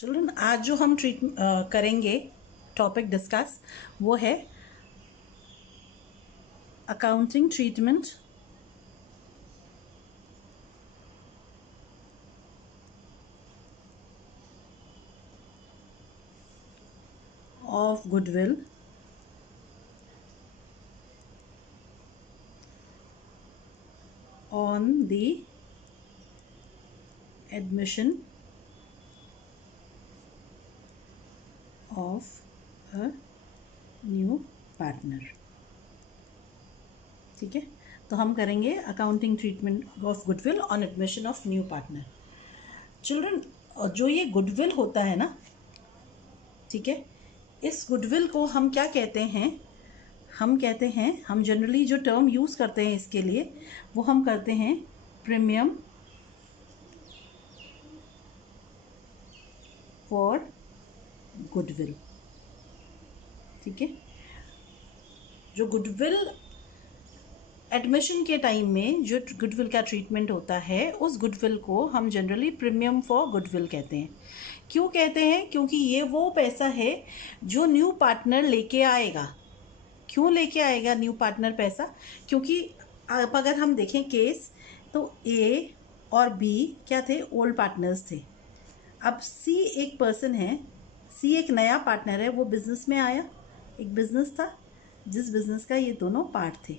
Children, आज जो हम करेंगे टॉपिक डिस्कस वो है accounting treatment of goodwill on the admission of a new partner. ठीक है, तो हम करेंगे accounting treatment of goodwill on admission of new partner. Children, जो ये गुडविल होता है ना, ठीक है, इस गुडविल को हम क्या कहते हैं? हम कहते हैं, हम जनरली जो टर्म यूज़ करते हैं इसके लिए वो हम करते हैं प्रीमियम फॉर गुडविल। ठीक है, जो गुडविल एडमिशन के टाइम में जो गुडविल का ट्रीटमेंट होता है उस गुडविल को हम जनरली प्रीमियम फॉर गुडविल कहते हैं। क्यों कहते हैं? क्योंकि ये वो पैसा है जो न्यू पार्टनर लेके आएगा। क्यों लेके आएगा न्यू पार्टनर पैसा? क्योंकि अब अगर हम देखें केस, तो ए और बी क्या थे? ओल्ड पार्टनर्स थे। अब सी एक पर्सन है, सी एक नया पार्टनर है, वो बिजनेस में आया, एक बिजनेस था जिस बिजनेस का ये दोनों पार्ट थे।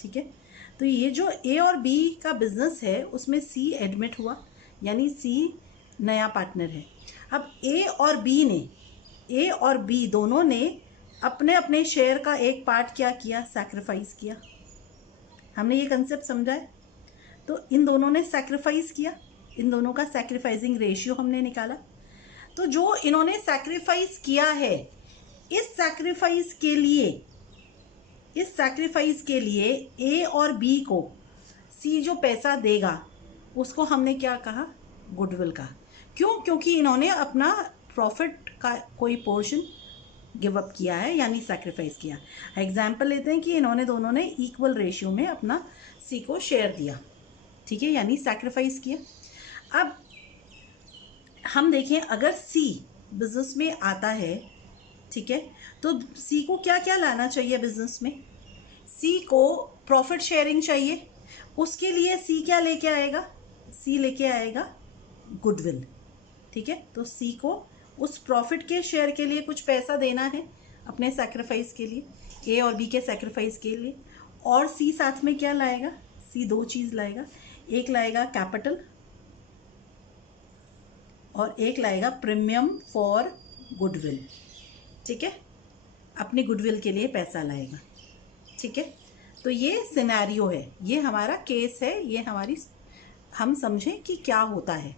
ठीक है, तो ये जो ए और बी का बिजनेस है उसमें सी एडमिट हुआ, यानी सी नया पार्टनर है। अब ए और बी दोनों ने अपने अपने शेयर का एक पार्ट क्या किया? सैक्रिफाइस किया। हमने ये कंसेप्ट समझा है। तो इन दोनों ने सैक्रिफाइस किया, इन दोनों का सैक्रिफाइसिंग रेशियो हमने निकाला। तो जो इन्होंने सैक्रिफाइस किया है, इस सैक्रिफाइस के लिए ए और बी को सी जो पैसा देगा उसको हमने क्या कहा? गुडविल का। क्यों? क्योंकि इन्होंने अपना प्रॉफिट का कोई पोर्शन गिव अप किया है, यानी सैक्रिफाइस किया। एग्जाम्पल लेते हैं कि इन्होंने दोनों ने इक्वल रेशियो में अपना सी को शेयर दिया। ठीक है, यानी सैक्रिफाइस किया। अब हम देखें, अगर सी बिजनेस में आता है, ठीक है, तो सी को क्या क्या लाना चाहिए बिजनेस में? सी को प्रॉफिट शेयरिंग चाहिए। उसके लिए सी क्या लेके आएगा? सी लेके आएगा गुडविल। ठीक है, तो सी को उस प्रॉफिट के शेयर के लिए कुछ पैसा देना है अपने सैक्रिफाइस के लिए, ए और बी के सैक्रिफाइस के लिए। और सी साथ में क्या लाएगा? सी दो चीज़ लाएगा, एक लाएगा कैपिटल और एक लाएगा प्रीमियम फॉर गुडविल। ठीक है, अपनी गुडविल के लिए पैसा लाएगा। ठीक है, तो ये सिनेरियो है, ये हमारा केस है, ये हम समझें कि क्या होता है।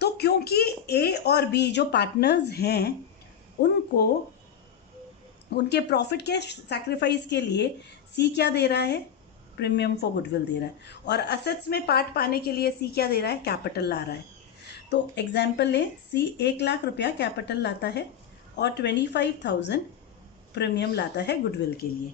तो क्योंकि ए और बी जो पार्टनर्स हैं उनको उनके प्रॉफिट के सैक्रिफाइस के लिए सी क्या दे रहा है? प्रीमियम फॉर गुडविल दे रहा है। और असेट्स में पार्ट पाने के लिए सी क्या दे रहा है? कैपिटल ला रहा है। तो एग्जाम्पल लें, सी 1,00,000 रुपया कैपिटल लाता है और 25,000 प्रीमियम लाता है गुडविल के लिए।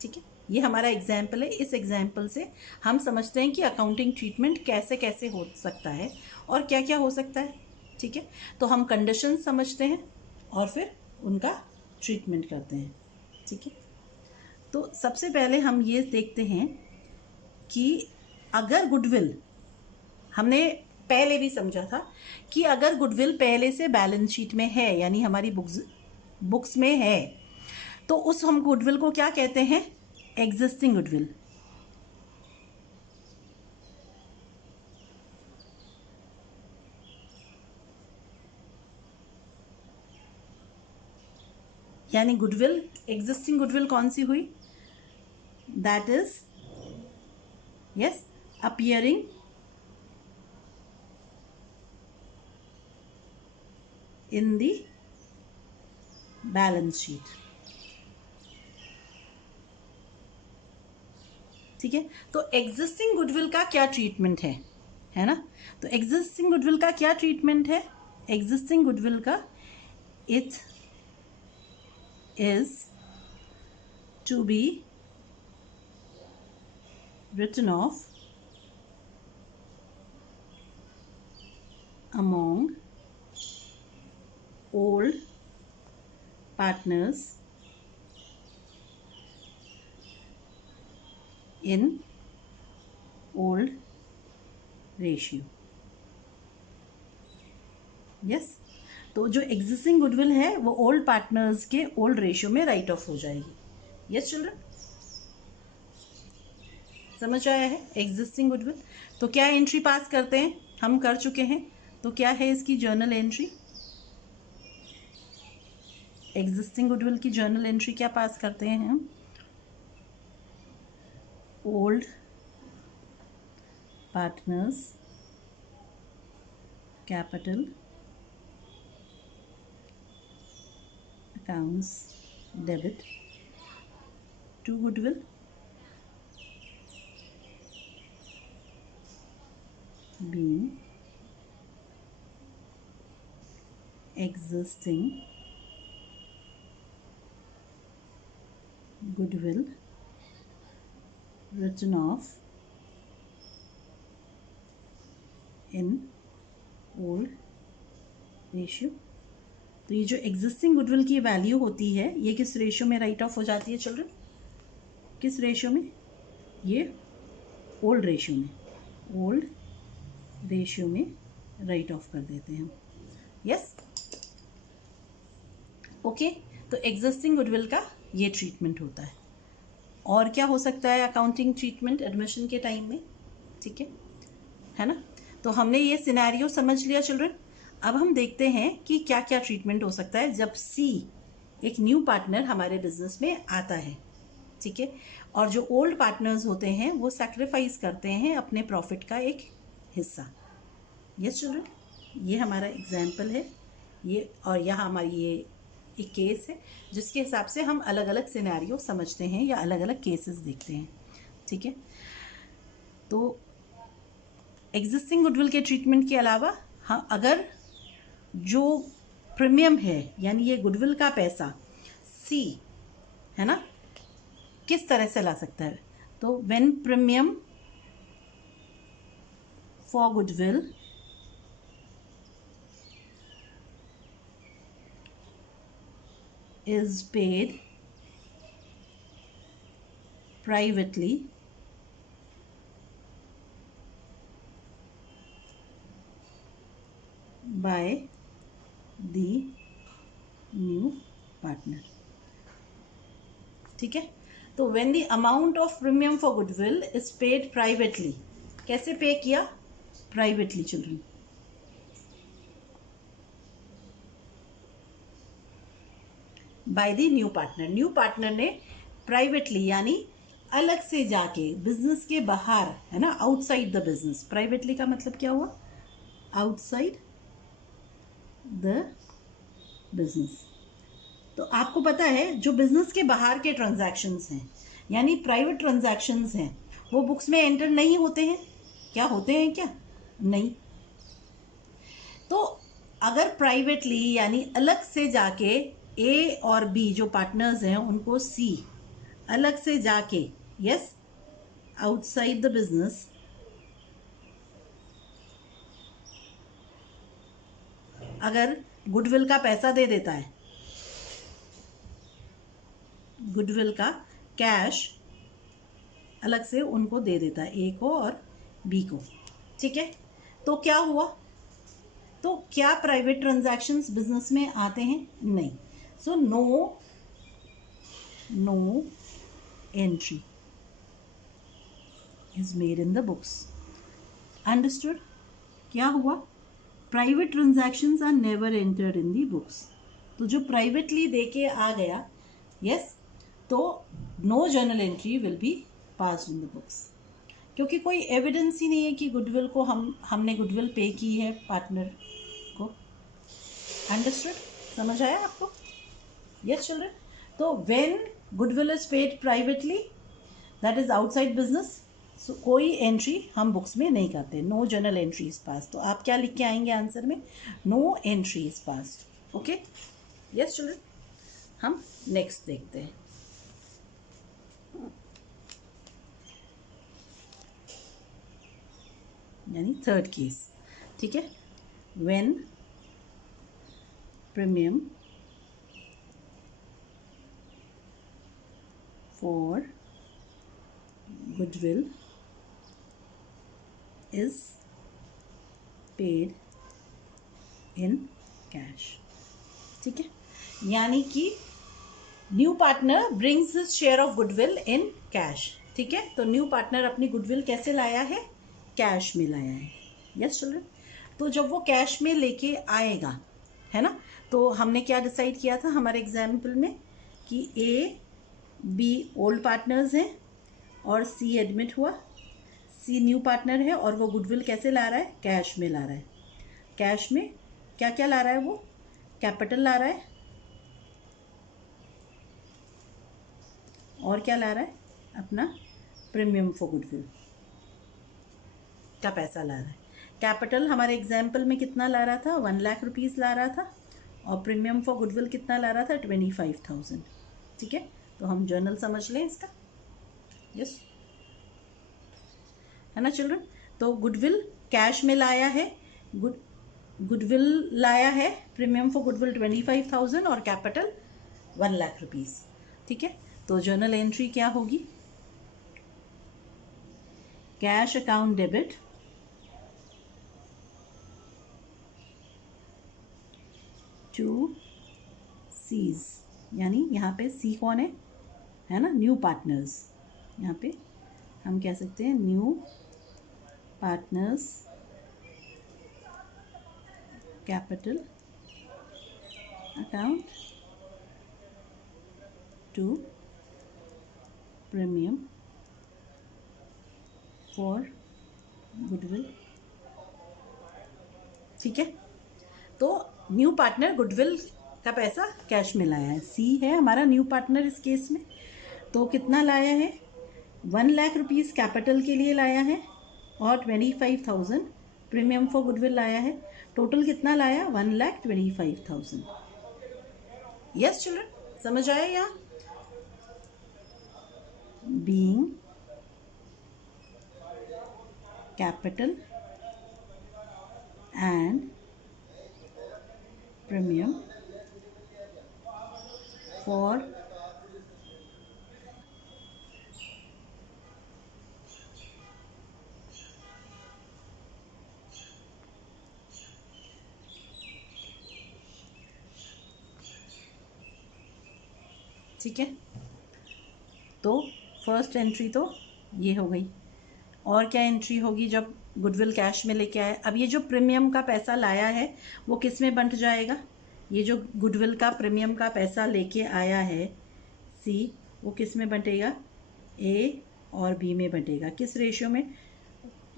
ठीक है, ये हमारा एग्जाम्पल है। इस एग्जाम्पल से हम समझते हैं कि अकाउंटिंग ट्रीटमेंट कैसे कैसे हो सकता है और क्या क्या हो सकता है। ठीक है, तो हम कंडीशन समझते हैं और फिर उनका ट्रीटमेंट करते हैं। ठीक है, तो सबसे पहले हम ये देखते हैं कि अगर गुडविल, हमने पहले भी समझा था कि अगर गुडविल पहले से बैलेंस शीट में है, यानी हमारी बुक्स में है, तो उस हम गुडविल को क्या कहते हैं? Existing goodwill. यानी गुडविल, एग्जिस्टिंग गुडविल कौन सी हुई? That is, yes, appearing in the balance sheet. ठीक है, तो एग्जिस्टिंग गुडविल का क्या ट्रीटमेंट है ना? तो एग्जिस्टिंग गुडविल का क्या ट्रीटमेंट है? एग्जिस्टिंग गुडविल का, it is to be written off among old partners in old ratio. Yes, तो जो एग्जिस्टिंग गुडविल है वो ओल्ड पार्टनर्स के ओल्ड रेशियो में राइट ऑफ हो जाएगी. यस चिल्ड्रन, समझ आया है एग्जिस्टिंग गुडविल. तो क्या एंट्री पास करते हैं, हम कर चुके हैं. तो क्या है इसकी जर्नल एंट्री, एग्जिस्टिंग गुडविल की जर्नल एंट्री क्या पास करते हैं हम. Old partners capital accounts debit to goodwill being existing goodwill written off in old ratio. तो ये जो एग्जिस्टिंग गुडविल की वैल्यू होती है ये किस रेशियो में राइट ऑफ हो जाती है चिल्ड्रन, किस रेशियो में, ये ओल्ड रेशियो में, ओल्ड रेशियो में राइट ऑफ कर देते हैं. Yes, okay. तो एग्जिस्टिंग गुडविल का ये ट्रीटमेंट होता है. और क्या हो सकता है अकाउंटिंग ट्रीटमेंट एडमिशन के टाइम में, ठीक है ना. तो हमने ये सिनेरियो समझ लिया चिल्ड्रन. अब हम देखते हैं कि क्या क्या ट्रीटमेंट हो सकता है जब सी एक न्यू पार्टनर हमारे बिजनेस में आता है, ठीक है. और जो ओल्ड पार्टनर्स होते हैं वो सैक्रिफाइस करते हैं अपने प्रॉफिट का एक हिस्सा. यस चिल्ड्रन, ये हमारा एग्जाम्पल है ये, और यहाँ हमारी ये एक केस है जिसके हिसाब से हम अलग अलग सिनेरियो समझते हैं या अलग अलग केसेस देखते हैं, ठीक है. तो एग्जिस्टिंग गुडविल के ट्रीटमेंट के अलावा हाँ, अगर जो प्रीमियम है यानी ये गुडविल का पैसा सी है ना, किस तरह से ला सकता है. तो when premium for goodwill is paid privately by the new partner, ठीक है. तो when the amount of premium for goodwill is paid privately, कैसे पे किया, privately children. By the new partner, new partner ने प्राइवेटली यानी अलग से जाके बिजनेस के बाहर, है ना, आउटसाइड द बिजनेस. प्राइवेटली का मतलब क्या हुआ, आउटसाइड द बिजनेस. तो आपको पता है जो बिजनेस के बाहर के ट्रांजैक्शंस हैं यानी प्राइवेट ट्रांजैक्शंस हैं वो बुक्स में एंटर नहीं होते हैं. क्या होते हैं, क्या नहीं. तो अगर प्राइवेटली यानी अलग से जाके ए और बी जो पार्टनर्स हैं उनको सी अलग से जाके, यस, आउटसाइड द बिजनेस अगर गुडविल का पैसा दे देता है, गुडविल का कैश अलग से उनको दे देता है, ए को और बी को, ठीक है. तो क्या हुआ, तो क्या प्राइवेट ट्रांजैक्शंस बिजनेस में आते हैं, नहीं. So no entry is made in the books. Understood. क्या हुआ, private transactions are never entered in the books. तो जो प्राइवेटली देके आ गया, यस, तो no journal entry will be passed in the books, क्योंकि कोई एविडेंस ही नहीं है कि गुडविल को हमने गुडविल पे की है पार्टनर को. अंडरस्टूड, समझ आया आपको. Yes children. तो when goodwill is paid privately that is outside business, so कोई एंट्री हम बुक्स में नहीं करते. No journal entry is pass. तो आप क्या लिख के आएंगे आंसर में, no entry is pass. Okay. Yes children, हम नेक्स्ट देखते हैं. यानी थर्ड केस, ठीक है. When premium for goodwill is paid in cash. ठीक है, यानी कि new partner brings share of goodwill in cash. ठीक है, तो न्यू पार्टनर अपनी गुडविल कैसे लाया है? कैश में लाया है। यस चिल्ड्रन, तो जब वो कैश में लेके आएगा, है ना, तो हमने क्या डिसाइड किया था हमारे एग्जाम्पल में कि ए बी ओल्ड पार्टनर्स हैं और सी एडमिट हुआ। सी न्यू पार्टनर है और वो गुडविल कैसे ला रहा है? कैश में ला रहा है। कैश में क्या क्या ला रहा है? वो कैपिटल ला रहा है और क्या ला रहा है? अपना प्रीमियम फॉर गुडविल का पैसा ला रहा है। कैपिटल हमारे एग्जाम्पल में कितना ला रहा था? 1,00,000 ला रहा था और प्रीमियम फॉर गुडविल कितना ला रहा था? 25,000। ठीक है, तो हम जर्नल समझ लें इसका। यस, है ना चिल्ड्रन। तो गुडविल कैश में लाया है, गुडविल लाया है, प्रीमियम फॉर गुडविल 25,000 और कैपिटल 1,00,000 ठीक है, तो जर्नल एंट्री क्या होगी? कैश अकाउंट डेबिट टू सीज, यानी यहाँ पे सी कौन है ना, न्यू पार्टनर्स। यहाँ पे हम कह सकते हैं new partners capital account to premium for goodwill. ठीक है, तो न्यू पार्टनर गुडविल का पैसा कैश में लाया है। सी है हमारा न्यू पार्टनर इस केस में, तो कितना लाया है? 1,00,000 कैपिटल के लिए लाया है और 25,000 प्रीमियम फॉर गुडविल लाया है। टोटल कितना लाया? 1,25,000। यस चिल्ड्रन, समझ आया यहाँ? Being capital and premium for ठीक है, तो फर्स्ट एंट्री तो ये हो गई। और क्या एंट्री होगी जब गुडविल कैश में लेके आए? अब ये जो प्रीमियम का पैसा लाया है वो किस में बंट जाएगा? ये जो गुडविल का प्रीमियम का पैसा लेके आया है सी, वो किस में बंटेगा? ए और बी में बंटेगा। किस रेशियो में?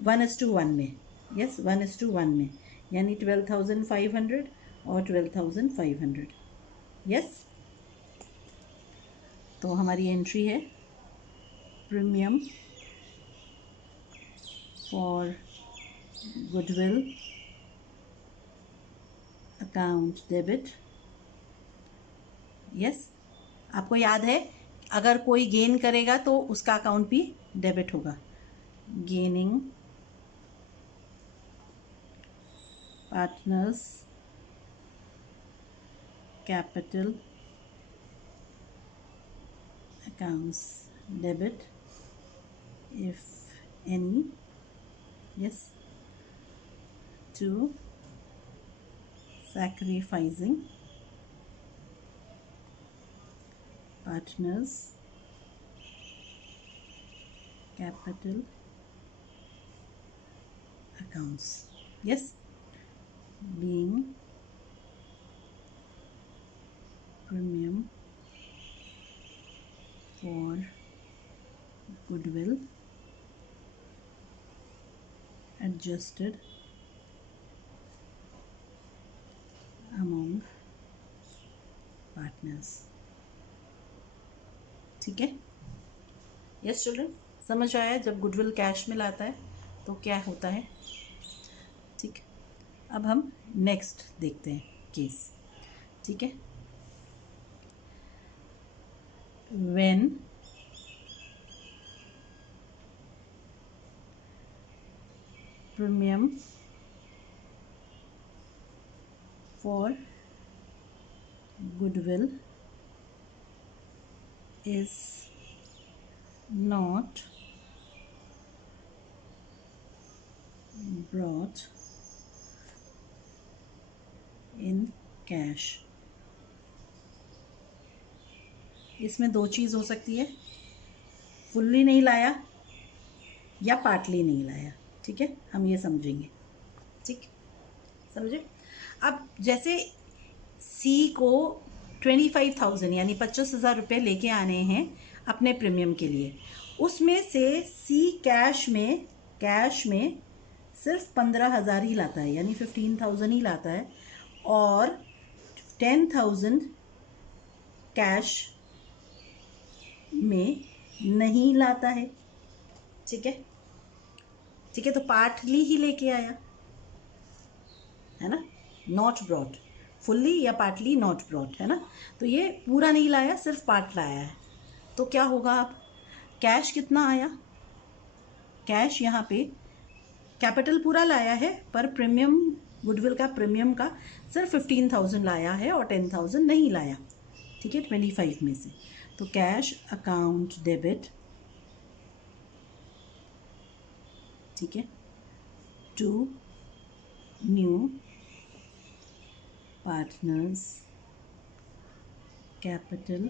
1:1 में। यस, 1:1 में, यानी 12,500 और 12,500। यस, तो हमारी एंट्री है premium for goodwill account debit. Yes, आपको याद है अगर कोई गेन करेगा तो उसका अकाउंट भी डेबिट होगा। Gaining partners capital accounts debit if any. Yes, to sacrificing partners capital accounts. Yes, being premium for goodwill adjusted among partners. ठीक है, यस चिल्ड्रन, समझ आया जब गुडविल कैश में लाता है तो क्या होता है? ठीक, अब हम नेक्स्ट देखते हैं केस। ठीक है, when premium for goodwill is not brought in cash। इसमें दो चीज़ हो सकती है, फुल्ली नहीं लाया या पार्टली नहीं लाया। ठीक है, हम ये समझेंगे। ठीक, समझे। अब जैसे सी को 25,000 यानी 25,000 रुपये लेके आने हैं अपने प्रीमियम के लिए, उसमें से सी कैश में सिर्फ 15,000 ही लाता है, यानी 15,000 ही लाता है, और 10,000 कैश में नहीं लाता है। ठीक है, ठीक है, तो पार्टली ही लेके आया है ना, नॉट ब्रॉट, फुल्ली या पार्टली नॉट ब्रॉट, है ना। तो ये पूरा नहीं लाया, सिर्फ पार्ट लाया है। तो क्या होगा, अब कैश कितना आया, कैश यहाँ पे कैपिटल पूरा लाया है, पर प्रीमियम, गुडविल का प्रीमियम का सिर्फ 15,000 लाया है और 10,000 नहीं लाया। ठीक है, 25 में से। तो कैश अकाउंट डेबिट, ठीक है, to new partners capital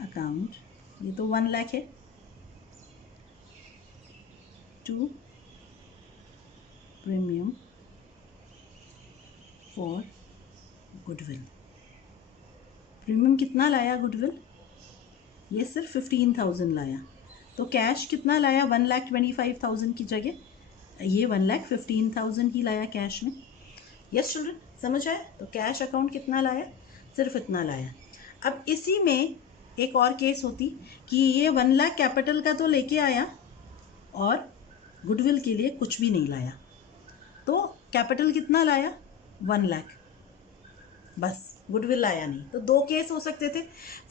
account, ये तो 1 लाख है, to premium for goodwill. Premium कितना लाया गुडविल, ये सिर्फ 15,000 लाया। तो कैश कितना लाया, 1,25,000 की जगह ये 1,15,000 ही लाया कैश में। यस चिल्ड्रन, समझ आया। तो कैश अकाउंट कितना लाया, सिर्फ इतना लाया। अब इसी में एक और केस होती कि ये 1 लाख कैपिटल का तो लेके आया और गुडविल के लिए कुछ भी नहीं लाया। तो कैपिटल कितना लाया, 1 लाख, बस गुडविल लाया नहीं। तो दो केस हो सकते थे,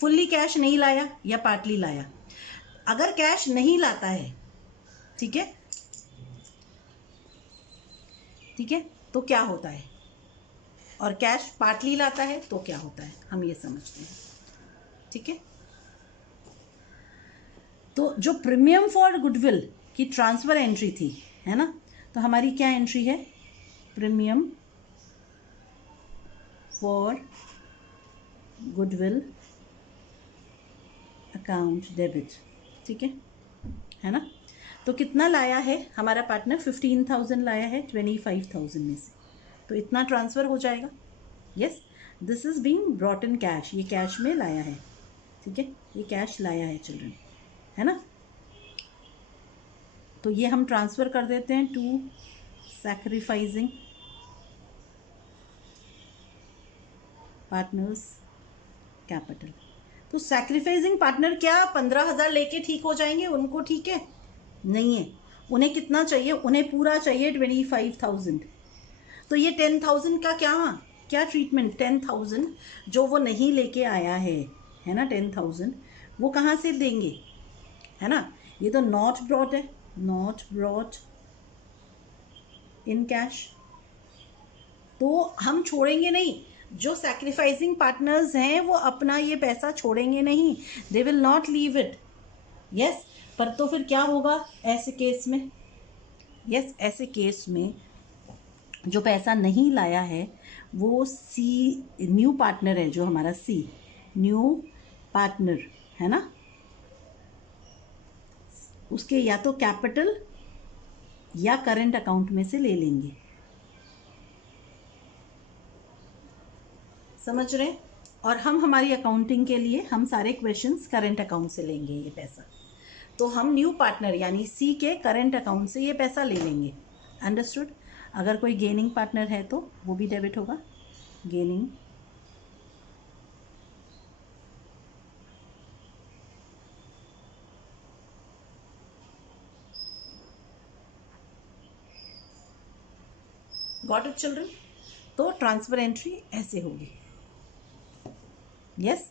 फुल्ली कैश नहीं लाया या पार्टली लाया। अगर कैश नहीं लाता है, ठीक है, ठीक है, तो क्या होता है, और कैश पार्टली लाता है तो क्या होता है, हम ये समझते हैं। ठीक है, तो जो प्रीमियम फॉर गुडविल की ट्रांसफर एंट्री थी, है ना, तो हमारी क्या एंट्री है, premium for goodwill account debit. ठीक है ना। तो कितना लाया है हमारा पार्टनर, 15,000 लाया है 25,000 में से, तो इतना ट्रांसफ़र हो जाएगा। Yes, this is being brought in cash, ये कैश में लाया है। ठीक है, ये कैश लाया है चिल्ड्रन, है ना। तो ये हम ट्रांसफ़र कर देते हैं टू सैक्रिफाइजिंग पार्टनर्स कैपिटल। तो सैक्रिफाइजिंग पार्टनर क्या 15,000 लेके ठीक हो जाएंगे उनको, ठीक है, नहीं है, उन्हें कितना चाहिए, उन्हें पूरा चाहिए 25,000। तो ये 10,000 का क्या क्या ट्रीटमेंट, 10,000 जो वो नहीं लेके आया है ना, 10,000 वो कहाँ से देंगे, है ना। ये तो नॉट ब्रॉट है, नॉट ब्रॉट इन कैश, तो हम छोड़ेंगे नहीं। जो सैक्रिफाइसिंग पार्टनर्स हैं वो अपना ये पैसा छोड़ेंगे नहीं, they will not leave it. Yes, पर तो फिर क्या होगा ऐसे केस में, यस, ऐसे केस में जो पैसा नहीं लाया है वो सी न्यू पार्टनर है, जो हमारा सी न्यू पार्टनर है ना, उसके या तो कैपिटल या करंट अकाउंट में से ले लेंगे। समझ रहे हैं। और हम हमारी अकाउंटिंग के लिए हम सारे क्वेश्चंस करंट अकाउंट से लेंगे ये पैसा। तो हम न्यू पार्टनर यानी सी के करंट अकाउंट से ये पैसा ले लेंगे। अंडरस्टूड। अगर कोई गेनिंग पार्टनर है तो वो भी डेबिट होगा, गेनिंग गॉट इट चिल्ड्रन। तो ट्रांसफर एंट्री ऐसे होगी। Yes,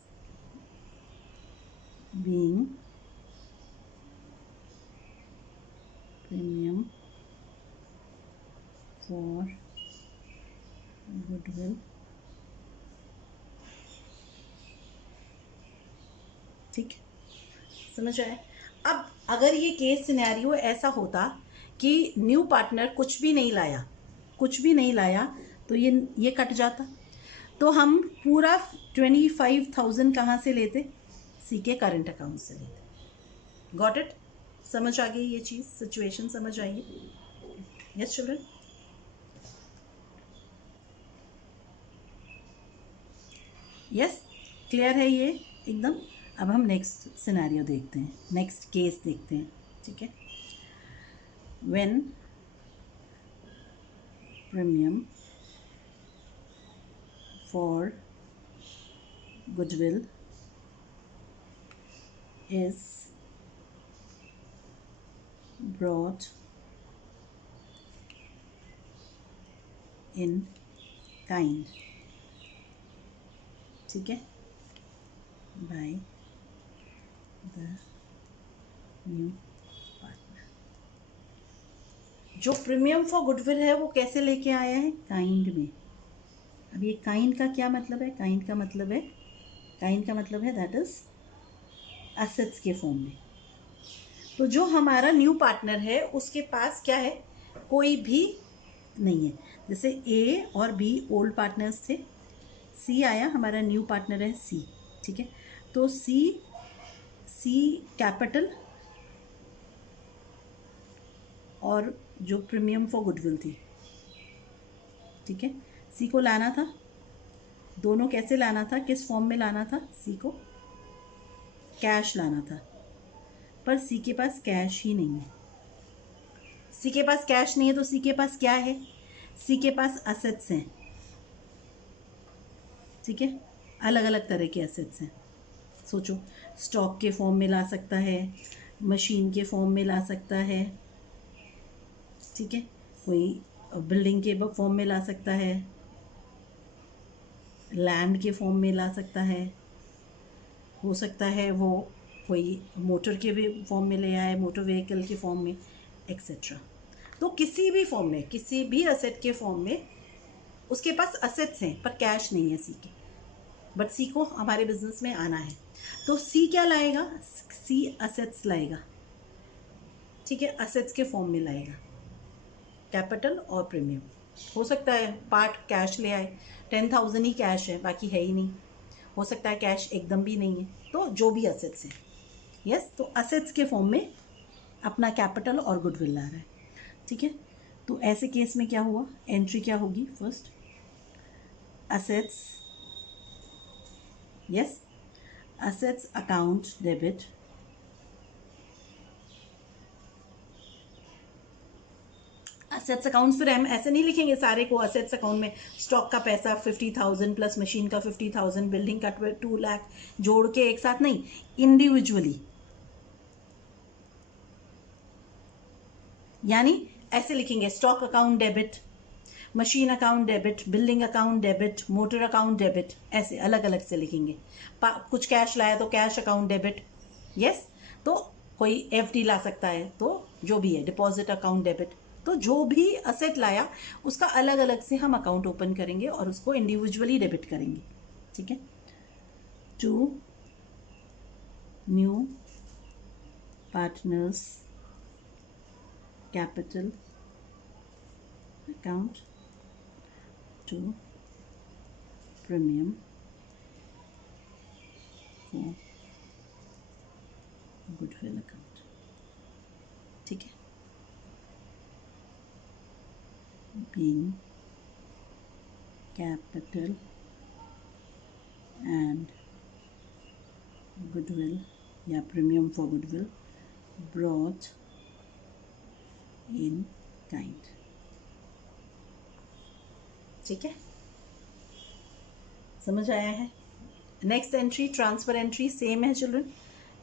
being premium for goodwill ठीक, समझ आए। अब अगर ये केस सिनेरियो ऐसा होता कि न्यू पार्टनर कुछ भी नहीं लाया, कुछ भी नहीं लाया, तो ये कट जाता, तो हम पूरा 25,000 कहाँ से लेते? सी के करंट अकाउंट से लेते। Got it? समझ आ गई ये चीज़, सिचुएशन समझ आई? Yes children? यस, क्लियर है ये एकदम। अब हम नेक्स्ट सिनेरियो देखते हैं, नेक्स्ट केस देखते हैं, ठीक है। When premium for goodwill is brought in kind, ठीक है, by the new partner। जो प्रीमियम फॉर गुडविल है वो कैसे लेके आया है? काइंड में। अब ये काइंड का क्या मतलब है? काइंड का मतलब है दैट इज एसेट्स के फॉर्म में। तो जो हमारा न्यू पार्टनर है उसके पास क्या है? कोई भी नहीं है। जैसे ए और बी ओल्ड पार्टनर्स थे, सी आया, हमारा न्यू पार्टनर है सी, ठीक है। तो सी कैपिटल और जो प्रीमियम फॉर गुडविल थी, ठीक है, सी को लाना था। दोनों कैसे लाना था, किस फॉर्म में लाना था? सी को कैश लाना था, पर सी के पास कैश ही नहीं है। सी के पास कैश नहीं है तो सी के पास क्या है? सी के पास असेट्स हैं, ठीक है, अलग अलग तरह के असेट्स हैं। सोचो, स्टॉक के फॉर्म में ला सकता है, मशीन के फॉर्म में ला सकता है, ठीक है, कोई बिल्डिंग के फॉर्म में ला सकता है, लैंड के फॉर्म में ला सकता है, हो सकता है वो कोई मोटर के भी फॉर्म में ले आए, मोटर व्हीकल के फॉर्म में, एक्सेट्रा। तो किसी भी फॉर्म में, किसी भी असेट के फॉर्म में उसके पास असेट्स हैं पर कैश नहीं है सी के, बट सी को हमारे बिजनेस में आना है। तो सी क्या लाएगा? सी असेट्स लाएगा, ठीक है, असेट्स के फॉर्म में लाएगा, कैपिटल और प्रीमियम। हो सकता है पार्ट कैश ले आए, 10,000 ही कैश है, बाकी है ही नहीं। हो सकता है कैश एकदम भी नहीं है, तो जो भी असेट्स हैं, यस, तो असेट्स के फॉर्म में अपना कैपिटल और गुडविल ला रहा है, ठीक है। तो ऐसे केस में क्या हुआ? एंट्री क्या होगी? First assets, yes, assets account debit, assets account, फिर हम ऐसे नहीं लिखेंगे सारे को असेट्स अकाउंट में। स्टॉक का पैसा 50,000 प्लस मशीन का 50,000, बिल्डिंग का 2 लाख जोड़ के एक साथ नहीं, इंडिविजुअली। यानी ऐसे लिखेंगे, stock account debit, machine account debit, building account debit, motor account debit, ऐसे अलग अलग से लिखेंगे। कुछ कैश लाया तो कैश अकाउंट डेबिट, यस। तो कोई एफडी ला सकता है, तो जो भी है डिपॉजिट अकाउंट डेबिट। तो जो भी असेट लाया उसका अलग अलग से हम अकाउंट ओपन करेंगे और उसको इंडिविजुअली डेबिट करेंगे, ठीक है। To new partners capital account, to premium for goodwill account, ठीक है। बीइंग capital and goodwill या premium for goodwill brought in kind, ठीक है, समझ आया है। Next entry transfer entry same है चिल्ड्रन।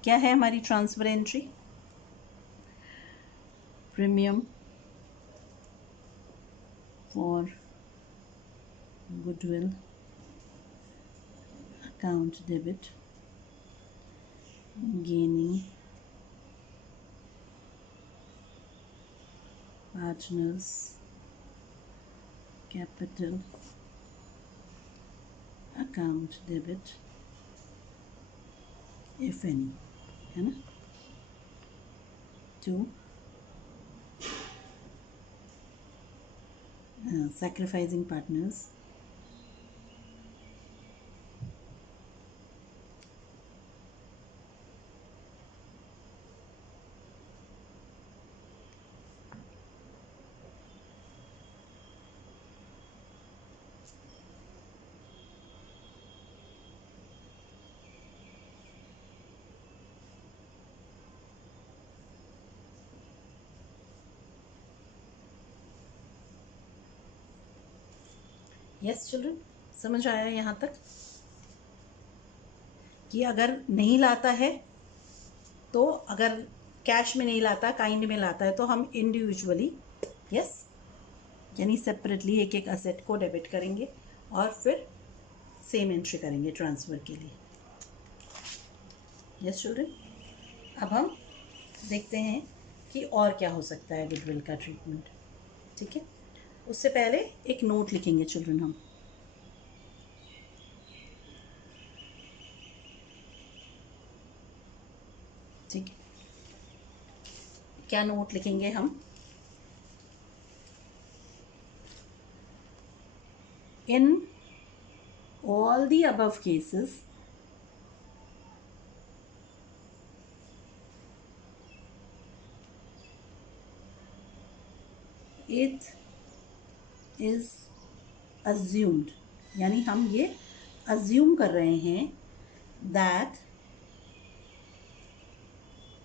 क्या है हमारी transfer entry? Premium for goodwill account debit, gaining partners capital account debit, if any, है ना, to sacrificing partners yes children, समझ आया यहाँ तक कि अगर नहीं लाता है तो, अगर कैश में नहीं लाता, काइंड में लाता है, तो हम इंडिविजुअली यस यानी सेपरेटली एक एक असेट को डेबिट करेंगे और फिर सेम एंट्री करेंगे ट्रांसफ़र के लिए। यस चिल्ड्रन, अब हम देखते हैं कि और क्या हो सकता है गुडविल का ट्रीटमेंट। ठीक है, उससे पहले एक नोट लिखेंगे चिल्ड्रन हम। ठीक है, क्या नोट लिखेंगे हम? In all the above cases, it is assumed, यानी हम ये assume कर रहे हैं that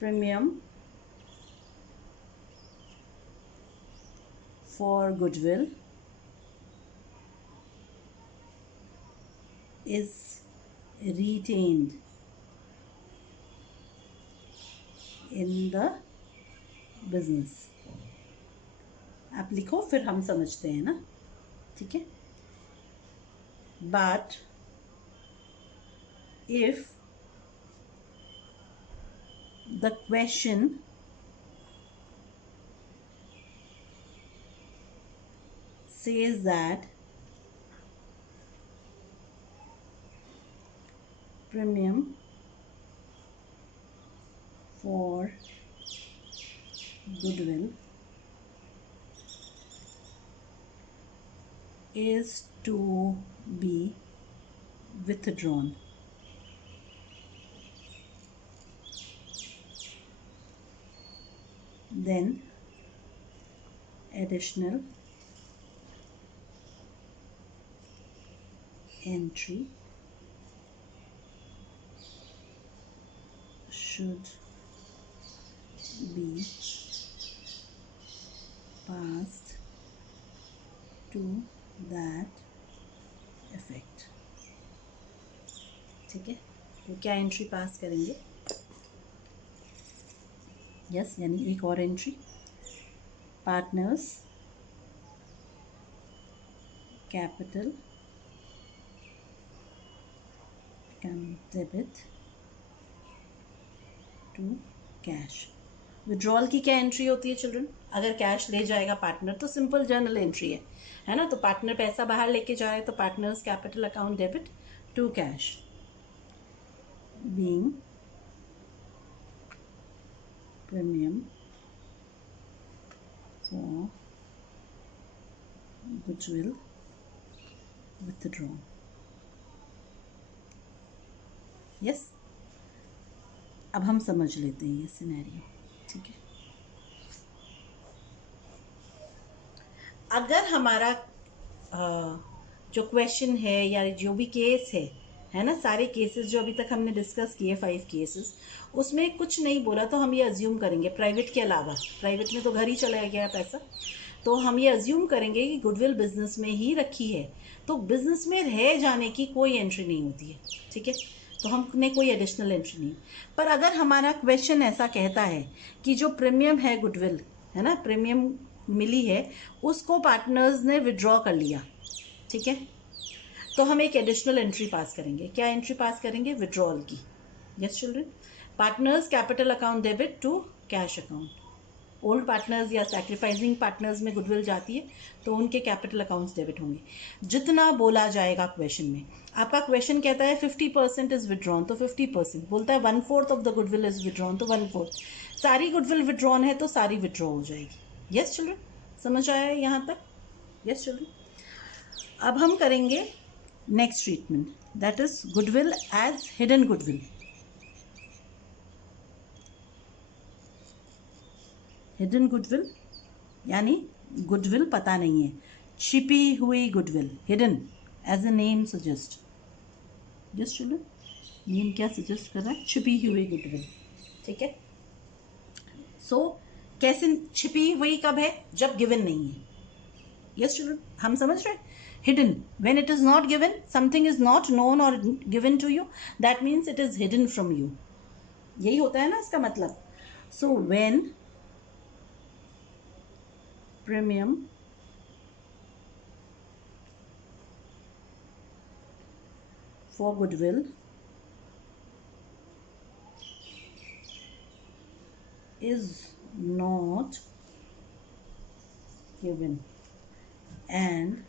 premium for goodwill is retained in the business। आप लिखो फिर हम समझते हैं ना। ठीक है, but if the question says that premium for goodwill is to be withdrawn, then additional entry should be passed to that effect। ठीक है, तो क्या एंट्री पास करेंगे? यस यानी एक और entry, partners capital account debit to cash. Withdrawal की क्या एंट्री होती है चिल्ड्रन? अगर कैश ले जाएगा पार्टनर तो सिंपल जर्नल एंट्री है ना, तो पार्टनर पैसा बाहर लेके जा रहा है तो partners capital account debit to cash, being premium for goodwill withdrawn। Yes, अब हम समझ लेते हैं ये सिनेरियो। ठीक है, अगर हमारा जो क्वेश्चन है या जो भी केस है ना, सारे केसेस जो अभी तक हमने डिस्कस किए 5 केसेस, उसमें कुछ नहीं बोला तो हम ये अज्यूम करेंगे, प्राइवेट के अलावा, प्राइवेट में तो घर ही चला गया पैसा, तो हम ये अज्यूम करेंगे कि गुडविल बिजनेस में ही रखी है, तो बिजनेस में रह जाने की कोई एंट्री नहीं होती है। ठीक है, तो हमने कोई एडिशनल एंट्री नहीं। पर अगर हमारा क्वेश्चन ऐसा कहता है कि जो प्रीमियम है गुडविल, है ना, प्रीमियम मिली है, उसको पार्टनर्स ने विड्रॉ कर लिया, ठीक है, तो हम एक एडिशनल एंट्री पास करेंगे। क्या एंट्री पास करेंगे? विड्रॉल की। Yes children, partners capital account debit to cash account. Old partners या सैक्रिफाइसिंग पार्टनर्स में गुडविल जाती है तो उनके कैपिटल अकाउंट्स डेबिट होंगे, जितना बोला जाएगा क्वेश्चन में। आपका क्वेश्चन कहता है 50% इज विड्रॉन, तो 50%, बोलता है 1/4 of the goodwill is withdrawn, तो 1/4। सारी गुडविल विड्रॉन है तो सारी विड्रॉ हो जाएगी। यस चिल्ड्रन, समझ आया है यहाँ तक? यस चिल्ड्रन, अब हम करेंगे next treatment, that is goodwill as hidden goodwill. Hidden goodwill यानी गुडविल पता नहीं है, छिपी हुई goodwill, hidden as a name suggest. Yes children, name क्या सजेस्ट कर रहा है? छिपी हुई गुडविल। ठीक है, सो कैसे छिपी हुई कब है? जब गिवन नहीं है। यस चिल्ड्रन, हम समझ रहे हैं? hidden when it is not given, something is not known or given to you, that means it is hidden from you, यही होता है ना इसका मतलब। so when premium for goodwill is not given and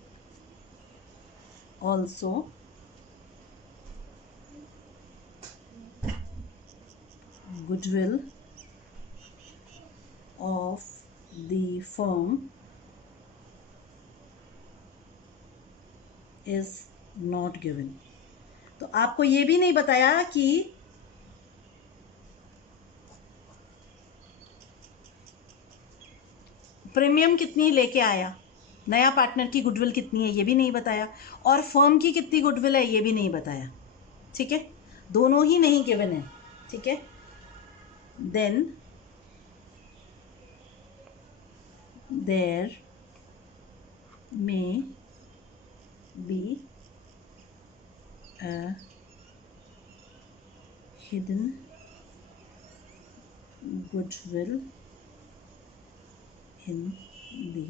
also goodwill of the firm is not given। तो आपको ये भी नहीं बताया कि प्रीमियम कितनी लेके आया, नया पार्टनर की गुडविल कितनी है ये भी नहीं बताया, और फर्म की कितनी गुडविल है ये भी नहीं बताया। ठीक है, दोनों ही नहीं गिवन है। ठीक है, then there may be a hidden goodwill indeed.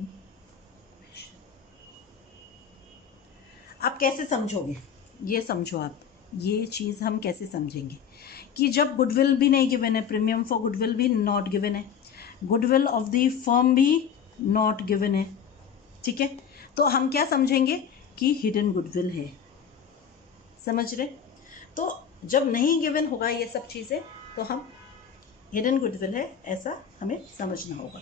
आप कैसे समझोगे? ये समझो आप, ये चीज़ हम कैसे समझेंगे कि जब गुडविल भी नहीं गिवन है, प्रीमियम फॉर गुडविल भी नॉट गिवन है, गुडविल ऑफ द फर्म भी नॉट गिवन है। ठीक है, तो हम क्या समझेंगे कि हिडन गुडविल है। समझ रहे? तो जब नहीं गिवन होगा ये सब चीज़ें तो हम हिडन गुडविल है ऐसा हमें समझना होगा।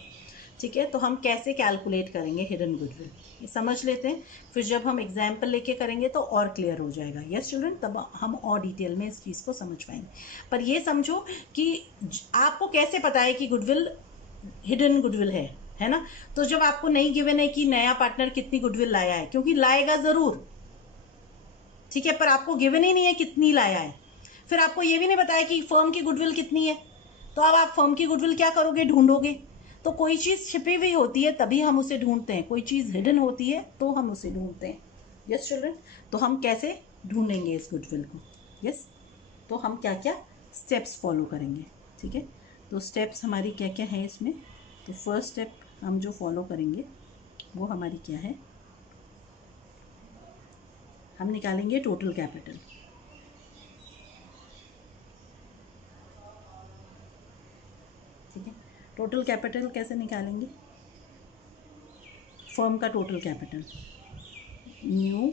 ठीक है, तो हम कैसे कैलकुलेट करेंगे हिडन गुडविल ये समझ लेते हैं, फिर जब हम एग्जाम्पल लेके करेंगे तो और क्लियर हो जाएगा। यस चिल्ड्रन, तब हम और डिटेल में इस चीज़ को समझ पाएंगे। पर ये समझो कि आपको कैसे पता है कि गुडविल हिडन गुडविल है ना? तो जब आपको नहीं गिवन है कि नया पार्टनर कितनी गुडविल लाया है, क्योंकि लाएगा ज़रूर, ठीक है, पर आपको गिवन ही नहीं है कितनी लाया है, फिर आपको ये भी नहीं बताया कि फर्म की गुडविल कितनी है, तो अब आप फर्म की गुडविल क्या करोगे? ढूंढोगे। तो कोई चीज़ छिपी हुई होती है तभी हम उसे ढूंढते हैं, कोई चीज़ हिडन होती है तो हम उसे ढूंढते हैं। यस चिल्ड्रन, तो हम कैसे ढूंढेंगे इस गुडविल को? यस, तो हम क्या क्या स्टेप्स फॉलो करेंगे? ठीक है, तो स्टेप्स हमारी क्या क्या हैं इसमें? तो फर्स्ट स्टेप हम जो फॉलो करेंगे वो हमारी क्या है? हम निकालेंगे टोटल कैपिटल। ठीक है, टोटल कैपिटल कैसे निकालेंगे? फर्म का total capital, new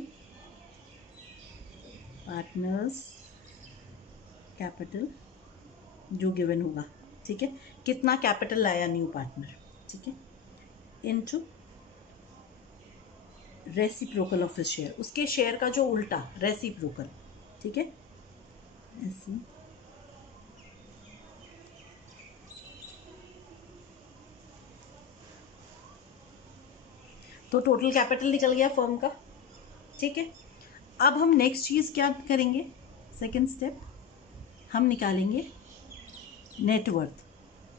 partners capital जो गिवन होगा। ठीक है, कितना कैपिटल लाया न्यू पार्टनर, ठीक है, into reciprocal of his share, उसके शेयर का जो उल्टा, रेसिप्रोकल। ठीक है, ऐसे तो टोटल कैपिटल निकल गया फर्म का। ठीक है, अब हम नेक्स्ट चीज़ क्या करेंगे? सेकेंड स्टेप हम निकालेंगे नेटवर्थ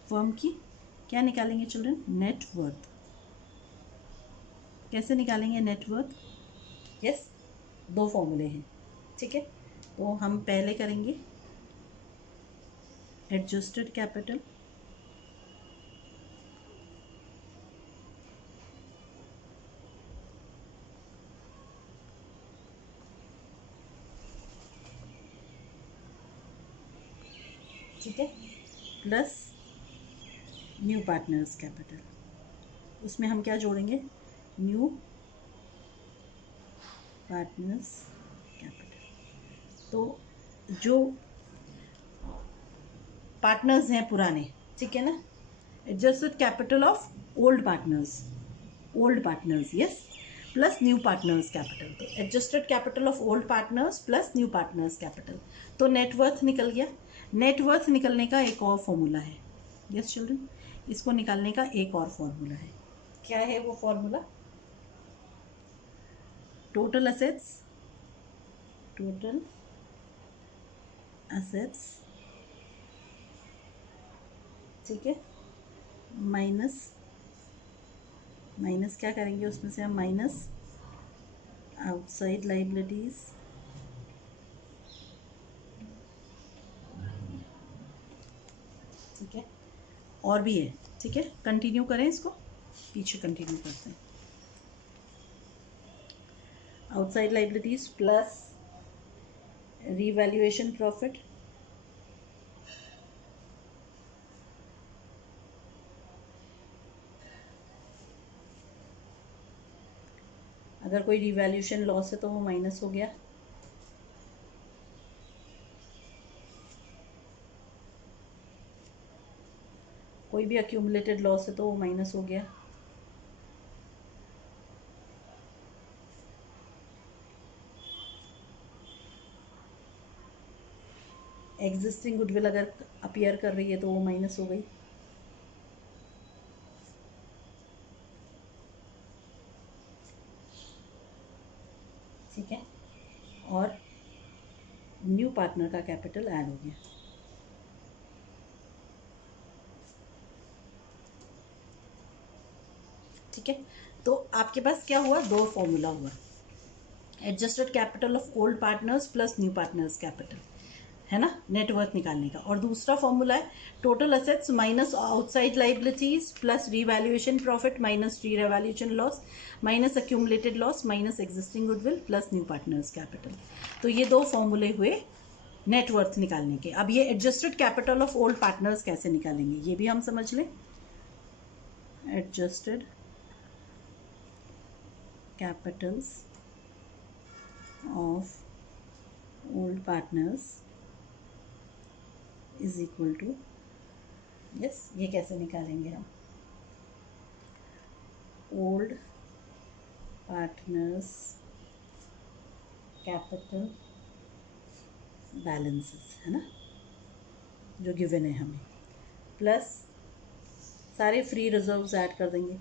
फर्म की। क्या निकालेंगे चिल्ड्रन? नेटवर्थ। कैसे निकालेंगे नेटवर्थ? यस, दो फॉर्मूले हैं। ठीक है, तो हम पहले करेंगे एडजस्टेड कैपिटल, ठीक है, प्लस न्यू पार्टनर्स कैपिटल, उसमें हम क्या जोड़ेंगे, न्यू पार्टनर्स कैपिटल। तो जो पार्टनर्स हैं पुराने, ठीक है ना, adjusted capital of old partners yes, plus new partners capital. तो adjusted capital of old partners plus new partners capital, तो नेटवर्थ निकल गया। नेटवर्थ निकलने का एक और फॉर्मूला है, यस चिल्ड्रन, इसको निकालने का एक और फॉर्मूला है। क्या है वो फॉर्मूला, टोटल असेट्स ठीक है, माइनस क्या करेंगे उसमें से हम, माइनस आउटसाइड लाइबिलिटीज ठीक है, और भी है, ठीक है, कंटिन्यू करें इसको, पीछे कंटिन्यू करते हैं। Outside liabilities plus revaluation profit, अगर कोई रीवैल्यूएशन लॉस है तो वो माइनस हो गया, कोई भी अक्यूमुलेटेड लॉस है तो वो माइनस हो गया, एग्जिस्टिंग गुडविल अगर अपीयर कर रही है तो वो माइनस हो गई, ठीक है, और न्यू पार्टनर का कैपिटल ऐड हो गया। ठीक है, तो आपके पास क्या हुआ, दो फॉर्मूला हुआ, adjusted capital of old partners plus new partners capital, है ना, नेटवर्थ निकालने का। और दूसरा फॉर्मूला है total assets minus outside liabilities plus revaluation profit minus revaluation loss minus accumulated loss minus existing goodwill plus new partners capital. तो ये दो फॉर्मूले हुए नेटवर्थ निकालने के। अब ये adjusted capital of old partners कैसे निकालेंगे ये भी हम समझ लें। Adjusted capitals of old partners is equal to, yes, ये कैसे निकालेंगे हम, ओल्ड पार्टनर्स कैपिटल बैलेंसेस, है ना, जो गिवन है हमें, प्लस सारे फ्री रिजर्व्स ऐड कर देंगे,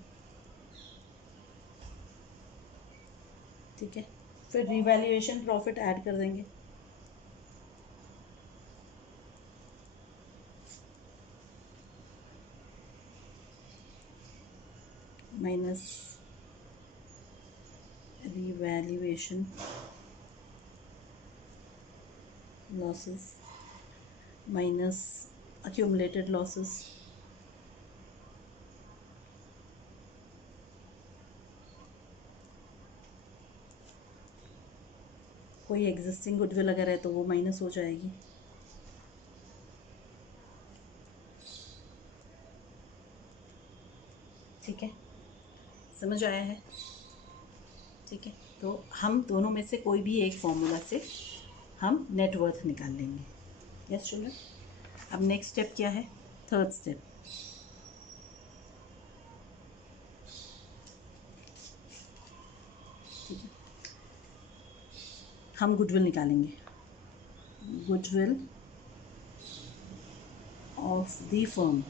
ठीक है, फिर रिवैल्यूएशन प्रॉफिट ऐड कर देंगे, minus revaluation losses minus accumulated losses, कोई एग्जिस्टिंग गुडविल अगर है तो वो माइनस हो जाएगी, ठीक है, समझ आया है, ठीक है। तो हम दोनों में से कोई भी एक फॉर्मूला से हम नेटवर्थ निकाल लेंगे, यस चिल्ड्रन। अब नेक्स्ट स्टेप क्या है, थर्ड स्टेप, ठीक है, हम गुडविल निकालेंगे, गुडविल ऑफ द फर्म,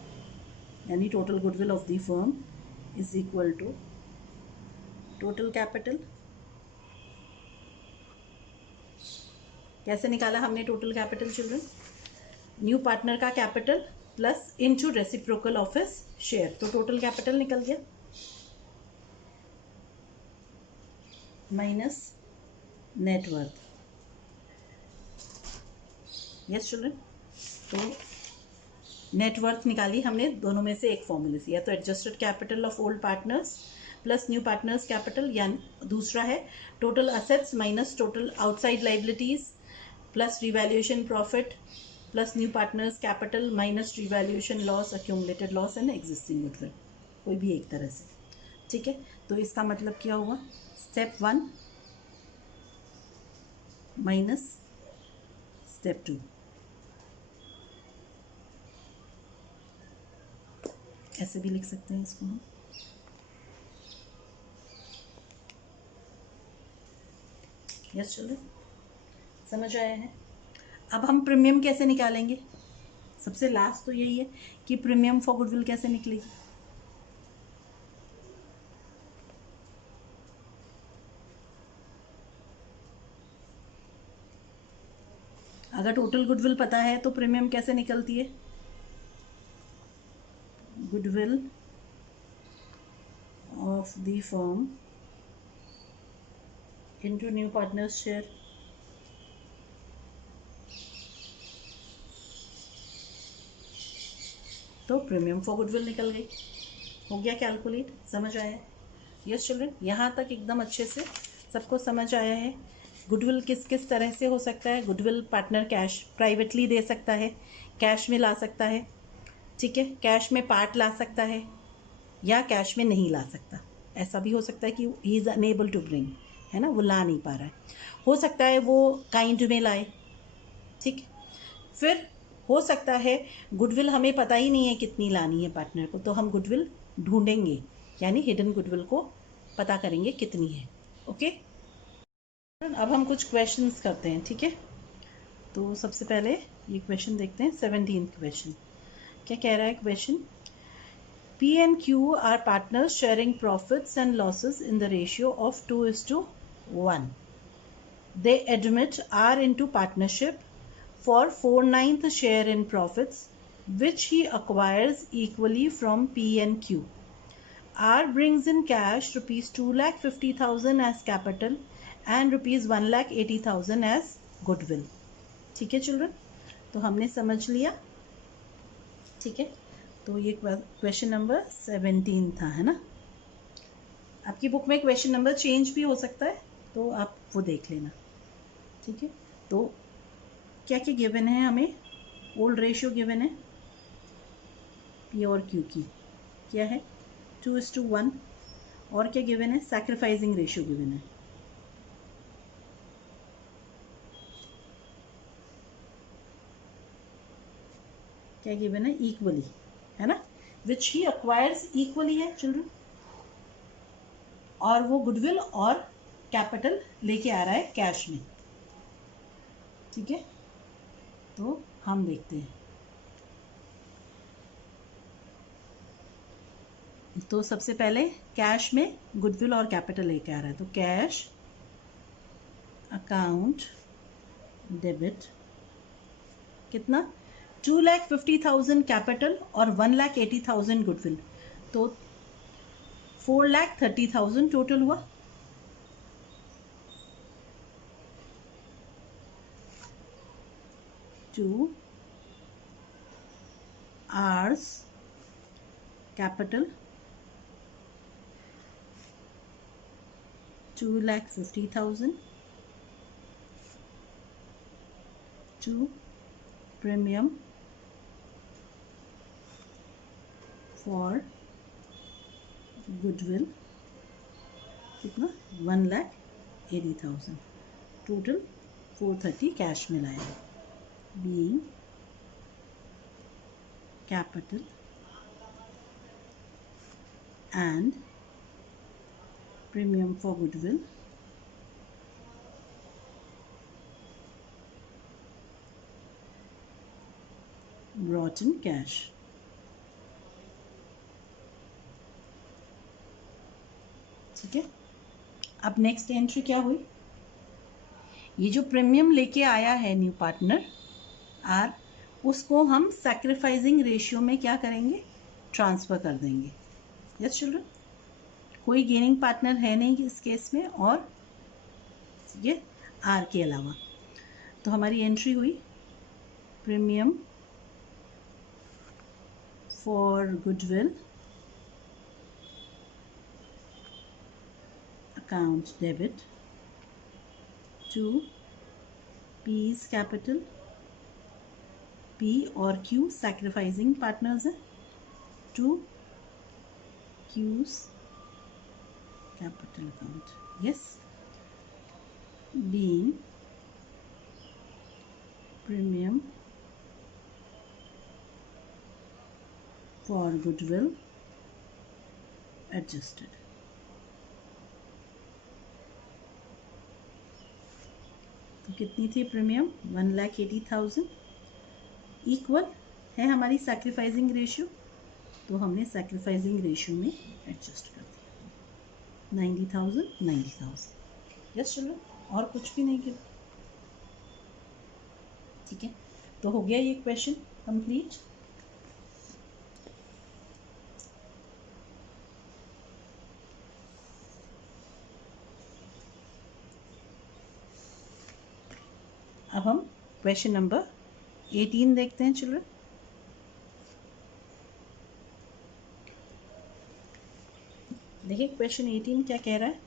यानी total goodwill of the firm is equal to total capital. कैसे निकाला हमने total capital children, new partner का capital plus into reciprocal of his share, तो टोटल कैपिटल निकल गया माइनस नेटवर्थ, यस चिल्ड्रन। तो net worth निकाली हमने दोनों में से एक फॉर्मूले से, या तो adjusted capital of old partners plus new partners capital, या दूसरा है total assets minus total outside liabilities plus revaluation profit plus new partners capital minus revaluation loss, accumulated loss and existing goodwill, कोई भी एक तरह से। ठीक है, तो इसका मतलब क्या हुआ, स्टेप 1 माइनस स्टेप 2, ऐसे भी लिख सकते हैं इसको हम। यस चिल्ड्रन, समझ आया है। अब हम प्रीमियम कैसे निकालेंगे, सबसे लास्ट तो यही है कि प्रीमियम फॉर गुडविल कैसे निकलेगी। अगर टोटल गुडविल पता है तो प्रीमियम कैसे निकलती है, goodwill of the firm into new partners share, तो प्रीमियम फॉर गुडविल निकल गई। हो गया कैलकुलेट, समझ आया। यस चिल्ड्रन, यहाँ तक एकदम अच्छे से सबको समझ आया है। गुडविल किस किस तरह से हो सकता है, गुडविल पार्टनर कैश प्राइवेटली दे सकता है, कैश में ला सकता है, ठीक है, कैश में पार्ट ला सकता है या कैश में नहीं ला सकता। ऐसा भी हो सकता है कि he is unable to bring, है ना, वो ला नहीं पा रहा है। हो सकता है वो काइंड में लाए, ठीक। फिर हो सकता है गुडविल हमें पता ही नहीं है कितनी लानी है पार्टनर को, तो हम गुडविल ढूंढेंगे, यानी हिडन गुडविल को पता करेंगे कितनी है। ओके, अब हम कुछ क्वेश्चंस करते हैं, ठीक है। तो सबसे पहले ये क्वेश्चन देखते हैं, 17th क्वेश्चन। क्या कह रहा है question, P and Q are partners sharing profits and losses in the ratio of 2:1. They admit R into partnership for 4/9 share in profits, which he acquires equally from P and Q. R brings in cash rupees 2,50,000 as capital and rupees 1,80,000 as goodwill. ठीक है children, तो हमने समझ लिया, ठीक है। तो ये क्वेश्चन नंबर 17 था, है ना। आपकी बुक में क्वेश्चन नंबर चेंज भी हो सकता है, तो आप वो देख लेना, ठीक है। तो क्या क्या गिवन है हमें, ओल्ड रेशियो गिवन है पी और क्यू की, क्या है 2:1, और क्या गिवन है, सैक्रिफाइसिंग रेशियो गिवन है, क्या गिवन है, इक्वली, है ना, विच ही अक्वायर्स इक्वली है चिल्ड्रन, और वो गुडविल और कैपिटल लेके आ रहा है कैश में, ठीक है। तो हम देखते हैं, तो सबसे पहले कैश में गुडविल और कैपिटल लेके आ रहा है, तो कैश अकाउंट डेबिट कितना, 2,50,000 कैपिटल और 1,80,000 गुडविल, तो 4,30,000 टोटल हुआ। To R's capital 2,50,000 to premium for goodwill कितना, 1,80,000, टोटल 430 कैश में लाया, being capital and premium for goodwill brought in cash। ठीक है, अब नेक्स्ट एंट्री क्या हुई, ये जो प्रीमियम लेके आया है न्यू पार्टनर आर, उसको हम सैक्रिफाइसिंग रेशियो में क्या करेंगे, ट्रांसफ़र कर देंगे। यस चिल्ड्रन, कोई गेनिंग पार्टनर है नहीं इस केस में, और ये आर के अलावा, तो हमारी एंट्री हुई premium for goodwill account debit to P's capital P और Q sacrificing partners हैं. 2 Q's capital account. Yes. Being premium for goodwill adjusted. तो कितनी थी प्रीमियम? 1,80,000 इक्वल है हमारी सैक्रिफाइसिंग रेशियो, तो हमने सैक्रिफाइसिंग रेशियो में एडजस्ट कर दिया 90,000. यस चलो, और कुछ भी नहीं किया. ठीक है, तो हो गया ये क्वेश्चन कंप्लीट. अब हम क्वेश्चन नंबर 18 देखते हैं चिल्ड्रन. देखिए क्वेश्चन 18 क्या कह रहा है.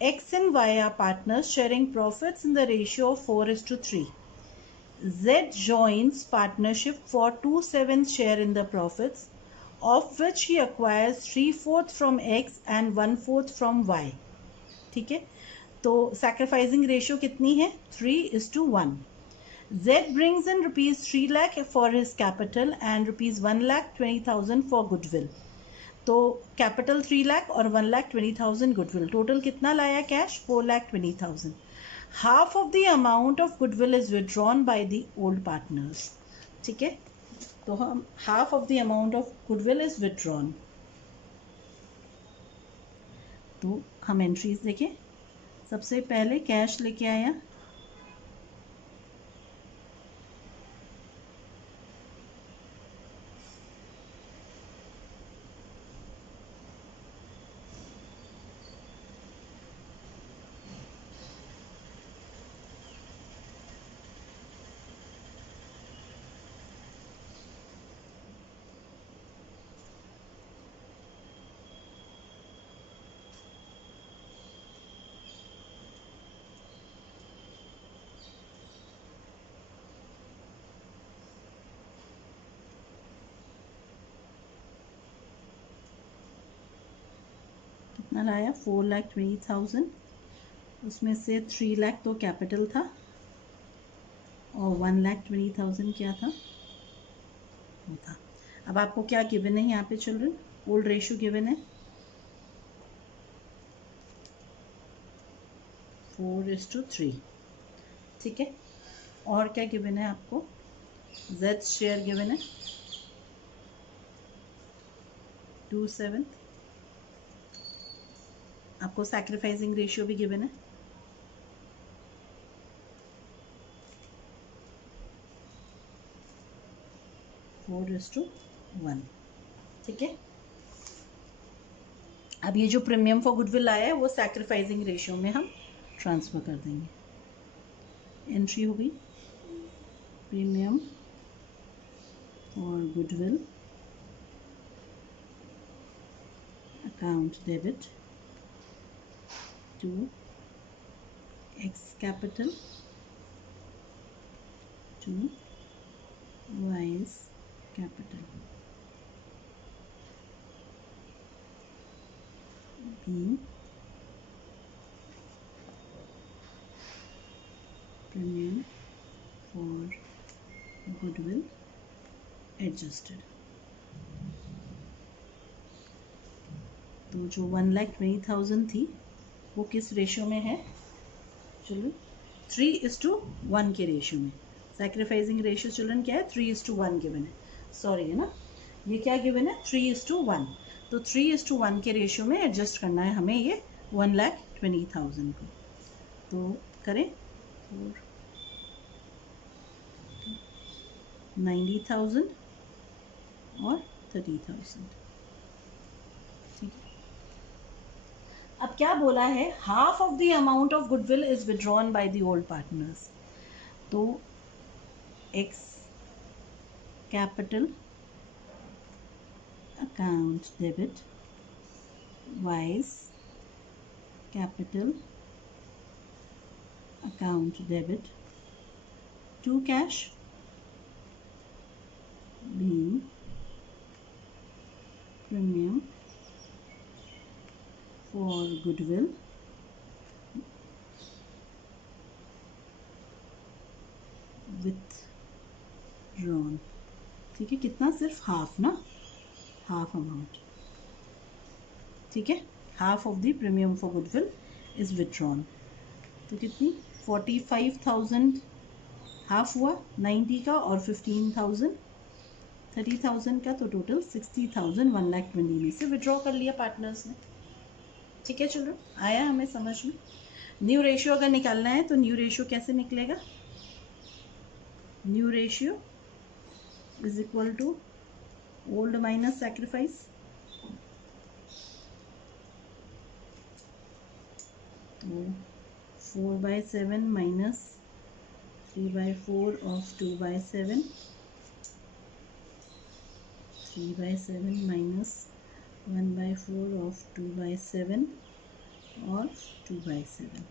X and Y are partners sharing profits in the ratio of 4:3. Z joins partnership for 2/7 share in the profits, of which he acquires 3/4 from X and 1/4 from Y. ठीक है, तो सैक्रिफाइसिंग रेशियो कितनी है? 3:1. Z brings in rupees 3 lakh for his capital and rupees 1,20,000 for goodwill. तो capital 3 lakh और 1,20,000 goodwill, total कितना लाया cash? 4,20,000. Half of the amount of goodwill is withdrawn by the old partners. ठीक है, तो हम half of the amount of goodwill is withdrawn. तो हम एंट्रीज देखें. सबसे पहले कैश लेके आया, कितना लाया? 4,20,000. उसमें से 3 लाख तो कैपिटल था और 1,20,000 क्या था? वो था. अब आपको क्या गिवन है यहाँ पे चिल्ड्रन? ओल्ड रेशियो गिवन है 4:3. ठीक है, और क्या गिवन है आपको? Z शेयर गिवन है 2/7. आपको सैक्रिफाइसिंग रेशियो भी गिवन है 4:1. ठीक है, अब ये जो प्रीमियम फॉर गुडविल आया है वो सैक्रिफाइसिंग रेशियो में हम ट्रांसफर कर देंगे. एंट्री हो गई premium for goodwill account debit to X capital to Y's capital. Being premium for goodwill adjusted. तो जो 1,20,000 थी वो किस रेशियो में है? चलो 3:1 के रेशियो में. सैक्रिफाइसिंग रेशियो चिल्ड्रन क्या है? 3:1 गिवन है. सॉरी है ना, ये क्या गिवन है? 3:1. तो 3:1 के रेशियो में एडजस्ट करना है हमें ये 1,20,000 को. तो करें 90,000 और 30,000. ठीक है, अब क्या बोला है? Half of the amount of goodwill is withdrawn by the old partners. तो X capital account debit, Y's capital account debit to cash being premium for goodwill withdrawn. ठीक है, कितना? सिर्फ हाफ ना, हाफ अमाउंट. ठीक है, half of the premium for goodwill is withdrawn. तो कितनी? 45,000 हाफ हुआ 90 का, और 15,000 30,000 का, तो टोटल 60,000 1,20,000 में से विड्रॉ कर लिया पार्टनर्स ने. ठीक है चिल्ड्रन, आया हमें समझ में? न्यू रेशियो अगर निकालना है तो न्यू रेशियो कैसे निकलेगा? New ratio is equal to old minus sacrifice. तो 4/7 माइनस 3/4 ऑफ 2/7, 3/7 माइनस 1/4 ऑफ 2/7 और 2/7.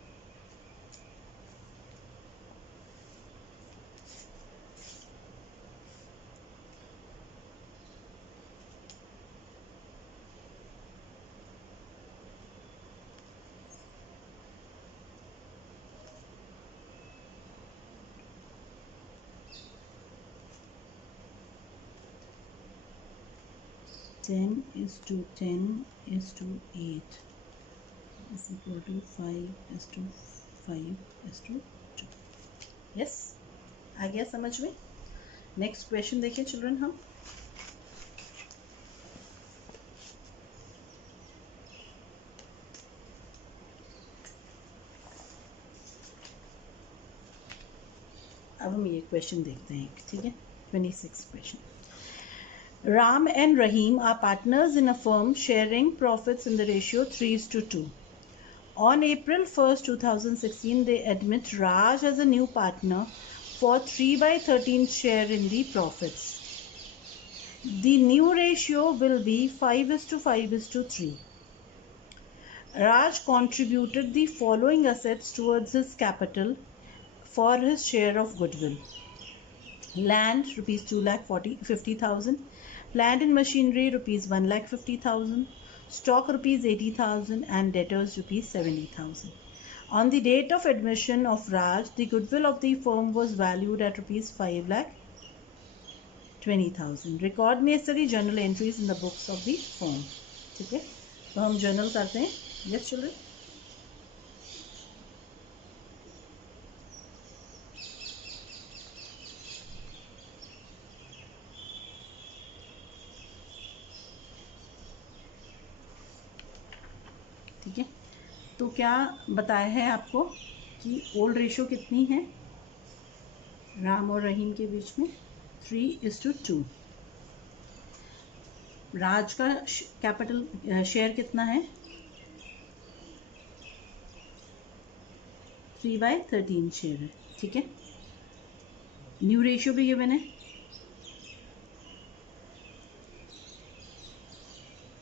Ten is to 8 is equal to 5:5:2. Yes, आ गया समझ में? नेक्स्ट क्वेश्चन देखें चिल्ड्रन हम. अब हम ये क्वेश्चन देखते हैं. ठीक है, 26 question. Ram and Rahim are partners in a firm sharing profits in the ratio 3:2. On April 1st, 2016, they admit Raj as a new partner for 3/13 share in the profits. The new ratio will be 5:5:3. Raj contributed the following assets towards his capital for his share of goodwill. Land rupees 2,50,000, plant and machinery rupees 1,50,000, stock rupees 80,000, and debtors rupees 70,000. On the date of admission of Raj, the goodwill of the firm was valued at rupees 5,20,000. Record necessary journal entries in the books of the firm. ठीक है, तो हम journal करते हैं. Yes children. ठीक है, तो क्या बताया है आपको कि ओल्ड रेशियो कितनी है राम और रहीम के बीच में? 3:2. राज का कैपिटल शेयर कितना है? 3/13 शेयर है. ठीक है, न्यू रेशियो भी गिवन है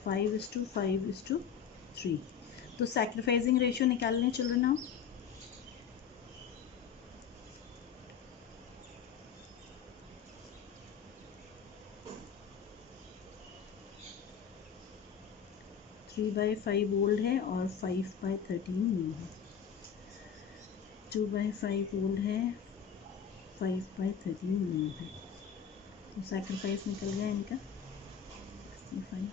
5:5:3. तो सैक्रिफाइसिंग रेशियो निकालने चिल्ड्रन हम. थ्री बाई 5 ओल्ड है और 5/13 न्यू है. 2/5 ओल्ड है, 5/13 न्यू है. तो सैक्रिफाइस निकल गया इनका 65.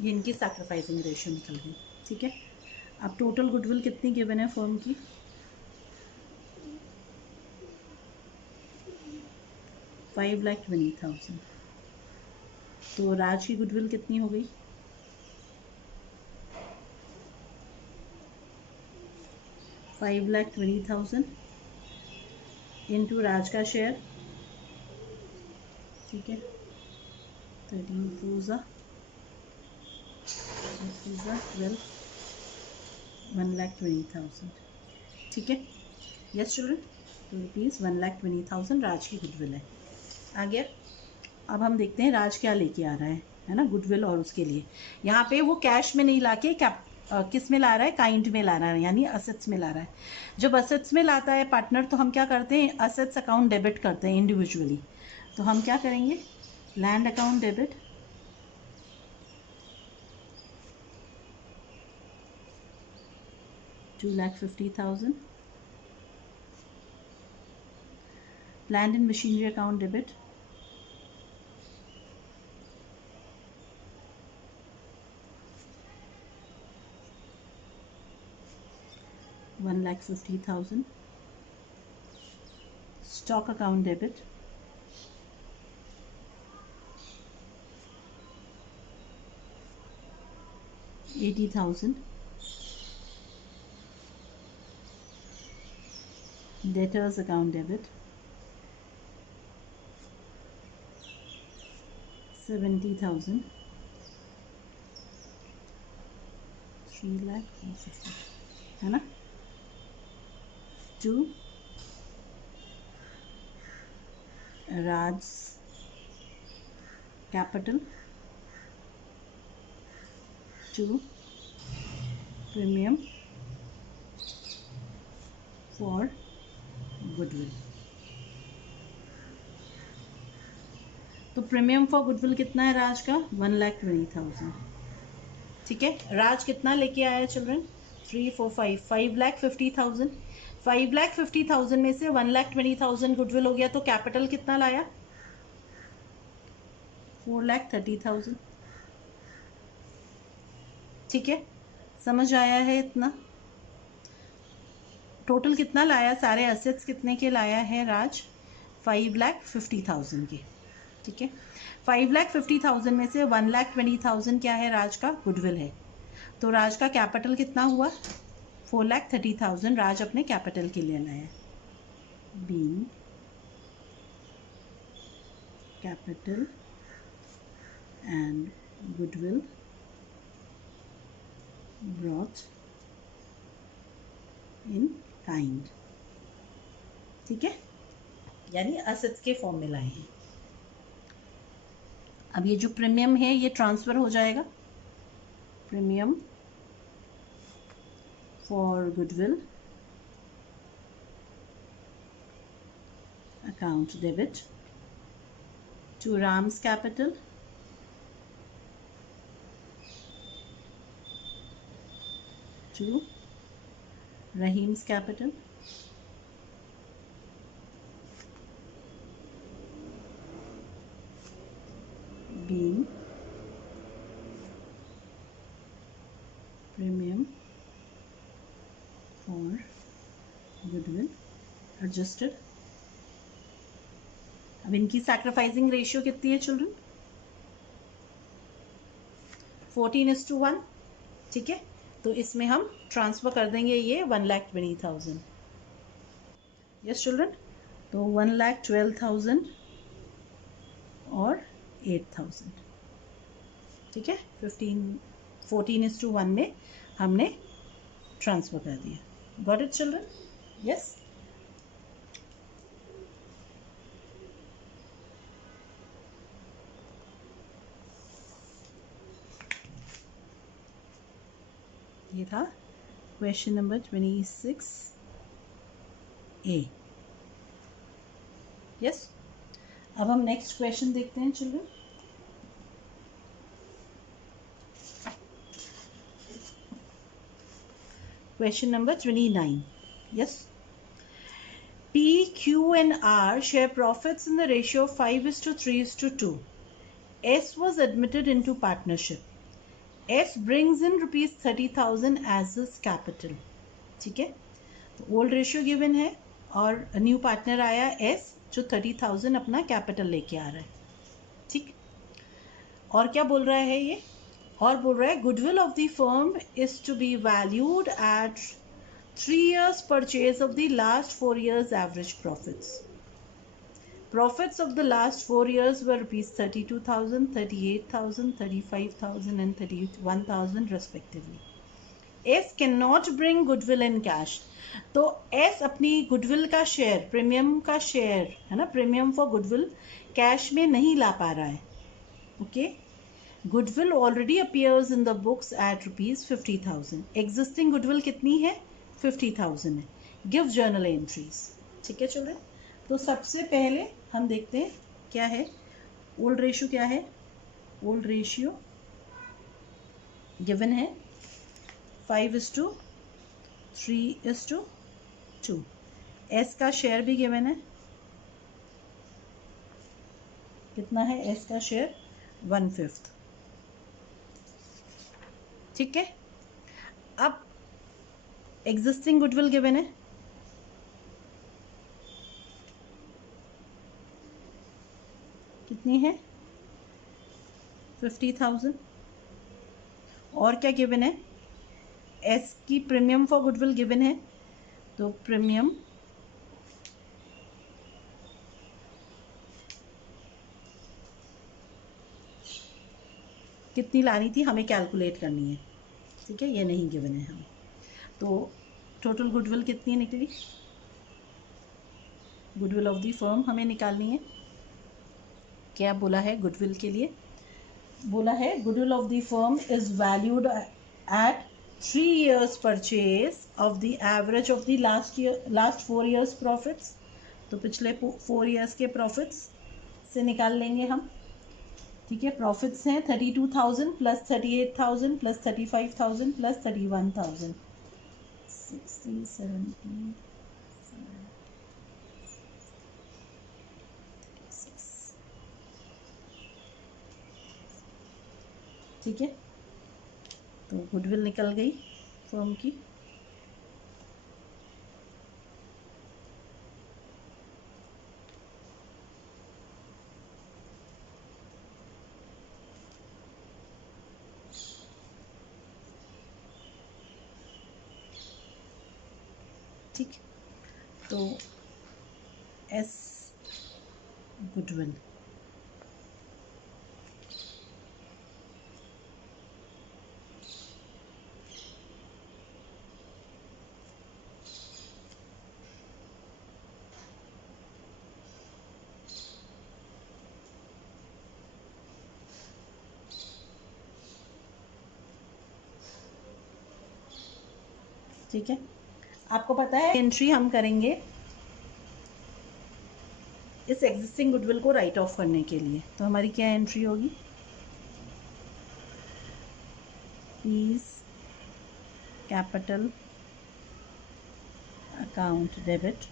ये इनकी सैक्रिफाइसिंग रेशियो निकल गई. ठीक है, अब टोटल गुडविल कितनी गिवन है फर्म की? 5,20,000. तो राज की गुडविल कितनी हो गई? 5,20,000 इंटू राज का शेयर. ठीक है, 13 4 12, 1,20,000. ठीक है, यस चिल्ड्रन. तो रुपीज़ 1,20,000 राज की गुडविल है. आ गया. अब हम देखते हैं राज क्या लेके आ रहा है ना, गुडविल और उसके लिए। यहाँ पे वो कैश में नहीं लाके किस में ला रहा है, काइंड में ला रहा है, यानी असेट्स में ला रहा है। जब असेट्स में लाता है पार्टनर तो हम क्या करते हैं, असेट्स अकाउंट डेबिट करते हैं इंडिविजुअली। तो हम क्या करेंगे, land account debit, $2,50,000, land and machinery account debit, $1,50,000, stock account debit, $80,000, debtors account debit, $70,000, 3,50,000, है ना। To Raj capital, to premium for goodwill. तो प्रीमियम फॉर गुडविल कितना है राज का, 1,20,000। ठीक है, राज कितना लेके आया चिल्ड्रन, 3, 4, 5, 5,50,000। 5,50,000 में से 1,20,000 गुडविल हो गया, तो कैपिटल कितना लाया, 4,30,000। ठीक है, समझ आया है इतना। टोटल कितना लाया, सारे असेट्स कितने के लाया है राज, 5,50,000 के। ठीक है, 5,50,000 में से 1,20,000 क्या है, राज का गुडविल है। तो राज का कैपिटल कितना हुआ, 4,30,000 राज अपने कैपिटल के लिए लाया। Being capital and goodwill brought in kind. ठीक है, यानी असेट्स के फॉर्म में लाए हैं। अब ये जो प्रीमियम है ये ट्रांसफर हो जाएगा, premium for goodwill account debit to Ram's capital, to Rahim's capital, being premium for goodwill adjusted। अब इनकी सैक्रिफाइसिंग रेशियो कितनी है चिल्ड्रन, 14:1। ठीक है, तो इसमें हम ट्रांसफर कर देंगे ये 1,20,000। यस चिल्ड्रन, तो 1,12,000 और 8,000। ठीक है, 14:1 में हमने ट्रांसफर कर दिया। Got it children, yes. ये था क्वेश्चन नंबर 26A। यस, अब हम नेक्स्ट क्वेश्चन देखते हैं children. Question number 29। Yes, P, Q and R share profits in the ratio of 5:3:2. S was admitted into partnership. S brings in rupees 30,000 as his capital। ठीक है, तो old ratio given है और new partner आया S जो 30,000 अपना capital लेके आ रहा है। ठीक, और क्या बोल रहा है ये, और बोल रहा है goodwill of the firm is to be valued at 3 years purchase of the last 4 years average profits। Profits of the last 4 years were rupees 32,000, 38,000, 35,000 and 31,000 respectively। S can not bring goodwill in cash. तो S अपनी goodwill का share, premium का share है ना, premium for goodwill cash में नहीं ला पा रहा है। Okay, goodwill already appears in the books at ₹50,000। Existing goodwill कितनी है? 50,000 है। Give journal entries. ठीक है चिल्ड्रन, तो सबसे पहले हम देखते हैं क्या है ओल्ड रेशियो। क्या है ओल्ड रेशियो? गिवन है 5:3:2। एस का शेयर भी गिवन है, कितना है एस का शेयर? 1/5। ठीक है, अब एग्जिस्टिंग गुडविल गिवन है, कितनी है? 50,000। और क्या गिवन है? एस की प्रीमियम फॉर गुडविल गिवन है, तो प्रीमियम कितनी लानी थी हमें कैलकुलेट करनी है। ठीक है, ये नहीं गिवन है हमें, तो टोटल गुडविल कितनी निकली? गुडविल ऑफ द फर्म हमें निकालनी है। क्या बोला है गुडविल के लिए? बोला है goodwill of the firm is valued at 3 years purchase of the average of the last 4 years profits. तो पिछले 4 years के प्रॉफिट्स से निकाल लेंगे हम। ठीक है, प्रॉफिट्स हैं 32,000 प्लस 38,000 प्लस 35,000 प्लस 31,000, 60, 70, 36। ठीक है, तो गुडविल निकल गई फर्म की। ठीक, तो एस गुडविल ठीक है, आपको पता है एंट्री हम करेंगे इस एग्जिस्टिंग गुडविल को राइट ऑफ करने के लिए। तो हमारी क्या एंट्री होगी? Please capital account debit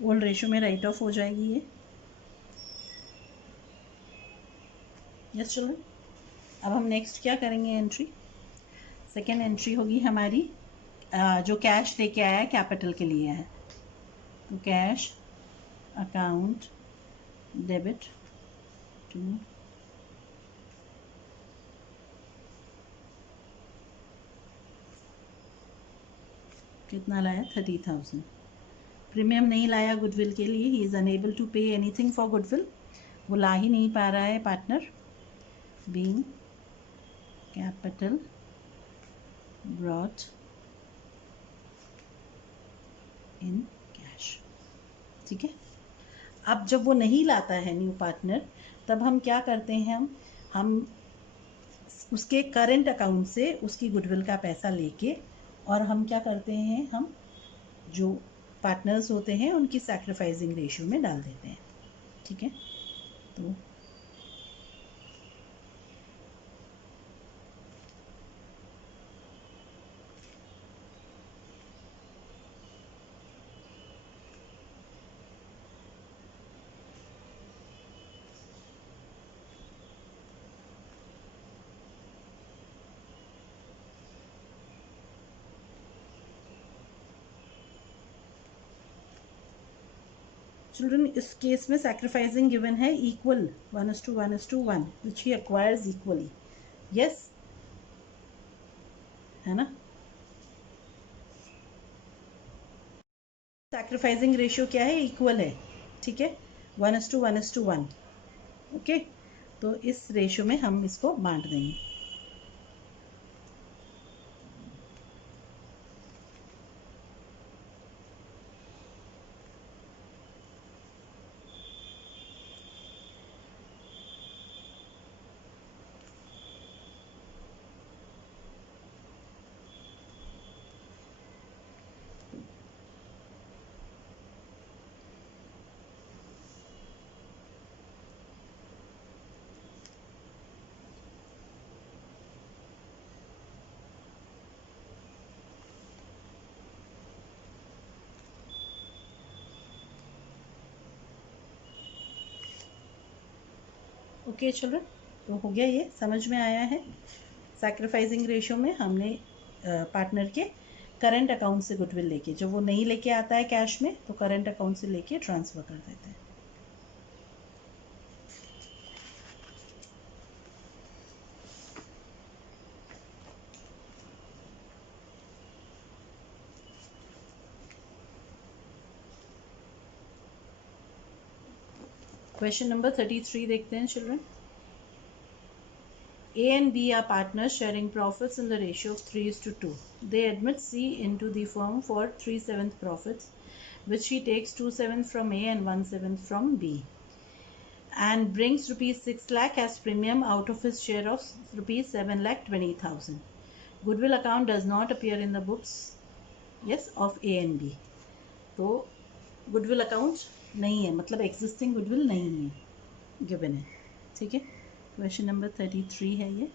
old ratio में राइट ऑफ हो जाएगी ये। यस चिल्ड्रन, अब हम नेक्स्ट क्या करेंगे एंट्री? सेकेंड एंट्री होगी हमारी जो कैश लेके आया है कैपिटल के लिए है, तो कैश अकाउंट डेबिट टू कितना लाया? 30,000। प्रीमियम नहीं लाया गुडविल के लिए, ही is unable to pay anything for goodwill, वो ला ही नहीं पा रहा है partner, being capital brought in cash. ठीक है, अब जब वो नहीं लाता है न्यू पार्टनर, तब हम क्या करते हैं? हम उसके करंट अकाउंट से उसकी गुडविल का पैसा लेके और हम क्या करते हैं, हम जो पार्टनर्स होते हैं उनकी सैक्रिफाइसिंग रेशियो में डाल देते हैं। ठीक है, तो चिल्ड्रन इस केस में सैक्रिफाइसिंग गिवन है इक्वल 1:1:1 विच ही एक्वायर्स इक्वली, यस है ना। सैक्रिफाइसिंग रेशियो क्या है, इक्वल है, ठीक है, 1:1:1, ओके। तो इस रेशियो में हम इसको बांट देंगे। ओके चिल्ड्रन, तो हो गया, ये समझ में आया है। सैक्रिफाइसिंग रेशियो में हमने पार्टनर के करंट अकाउंट से गुडविल लेके, जब वो नहीं लेके आता है कैश में, तो करंट अकाउंट से लेके ट्रांसफ़र कर देते हैं। क्वेश्चन नंबर 33 देखते हैं children. A and B are partners sharing profits in the ratio of 3:2. They admit C into the firm for 3/7 profits, which he takes 2/7 from A and 1/7 from B, and brings rupees 6 lakh as premium out of his share of rupees 7,20,000. Goodwill account does not appear in the books, yes, of A and B. तो goodwill account नहीं है, मतलब existing goodwill नहीं है, given है, ठीक है। Question number 33 है ये।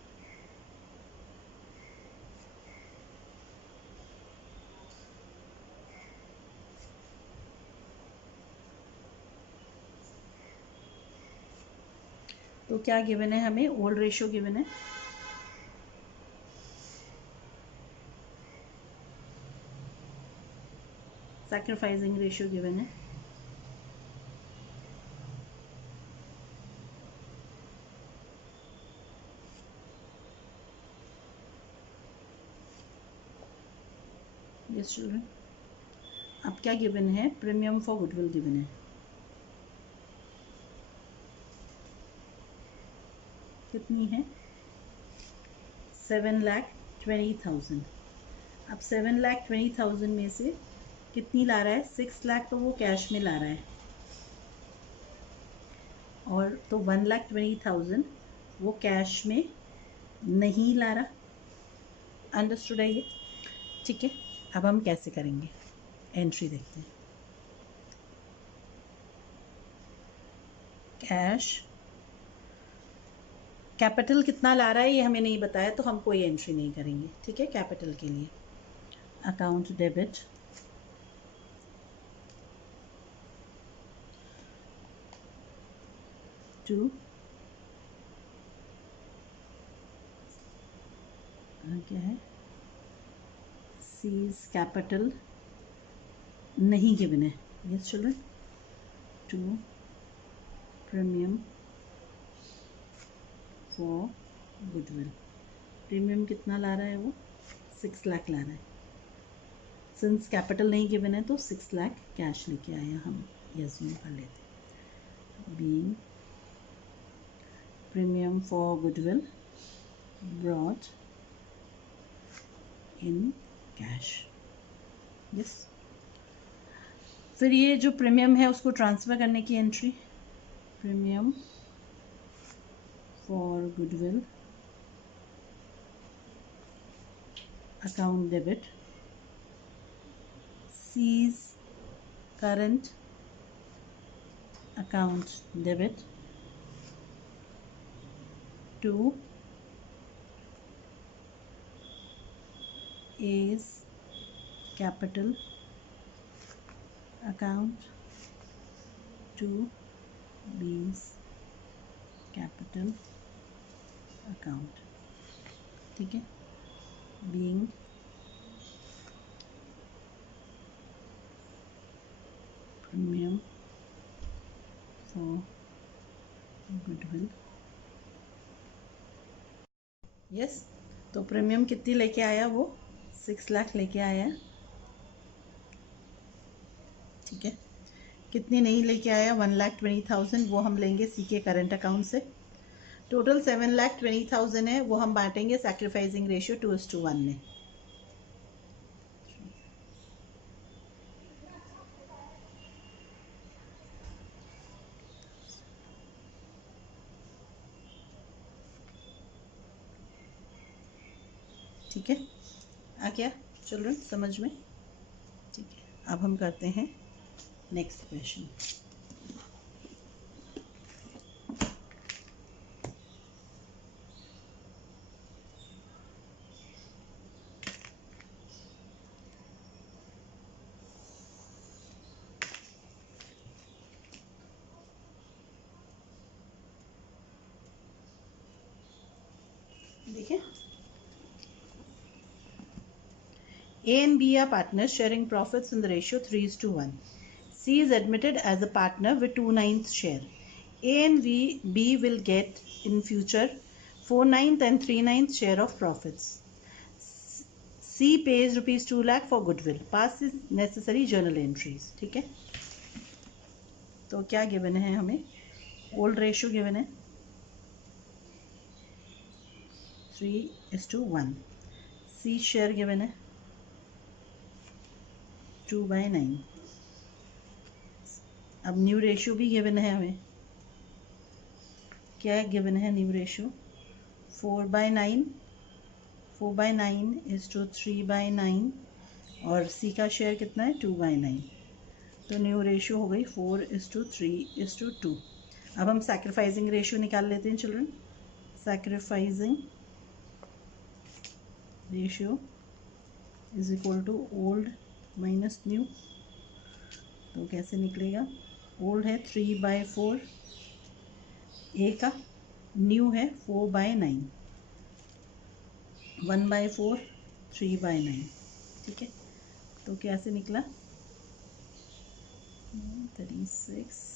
तो क्या गिवन है हमें, ओल्ड रेशियो गिवन है, सैक्रिफाइसिंग रेशियो गिवन है, यस चिल्ड्रन। अब क्या गिवन है, प्रीमियम फॉर गुडविल गिवन है, कितनी है, 7,20,000। अब 7,20,000 में से कितनी ला रहा है, 6 लाख तो वो कैश में ला रहा है, और तो 1,20,000 वो कैश में नहीं ला रहा। अंडरस्टूड है ये, ठीक है। अब हम कैसे करेंगे, एंट्री देखते हैं। कैश कैपिटल कितना ला रहा है ये हमें नहीं बताया, तो हम कोई एंट्री नहीं करेंगे, ठीक है। कैपिटल के लिए अकाउंट डेबिट टू क्या है, सीज कैपिटल नहीं गिवन है, yes children, to premium for goodwill. Premium कितना ला रहा है वो, 6 लाख ला रहा है। सिंस कैपिटल नहीं गिवन है तो 6 लाख कैश लेके आया, हम ये अज्यूम कर लेते। Being premium for goodwill brought in cash, yes. फिर ये जो प्रीमियम है उसको ट्रांसफ़र करने की entry, premium for goodwill account debit C's current account debit to A's capital account to B's capital account, ठीक है। being premium for goodwill. Yes, तो प्रीमियम कितनी लेके आया वो 6 लाख लेके आया। ठीक है, कितनी नहीं लेके आया 1,20,000, वो हम लेंगे सी के करंट अकाउंट से। टोटल 7,20,000 है, वो हम बांटेंगे सैक्रिफाइसिंग रेशियो 2:1 में। ठीक है, आ गया चिल्ड्रन समझ में? ठीक है, अब हम करते हैं नेक्स्ट क्वेश्चन। देखिए, A and B are partners sharing profits in the ratio 3:1. C is admitted as a partner with 2/9 share. A and B will get in future 4/9 and 3/9 share of profits. C pays rupees 2 lakh for goodwill. Pass is necessary journal entries. ठीक है, तो क्या given है हमें? Old ratio given है 3:1. C share given है 2/9. अब new ratio भी गिवन है हमें। क्या गिवन है न्यू रेशियो? 4/9. 4/9 इज टू 3/9 और सी का शेयर कितना है 2/9, तो न्यू रेशियो हो गई 4:3:2। अब हम सैक्रिफाइसिंग रेशियो निकाल लेते हैं children. Sacrificing ratio is equal to old minus new, तो कैसे निकलेगा? ओल्ड है 3/4 ए का, न्यू है 4/9, 1/4 3/9। ठीक है, तो कैसे निकला 36।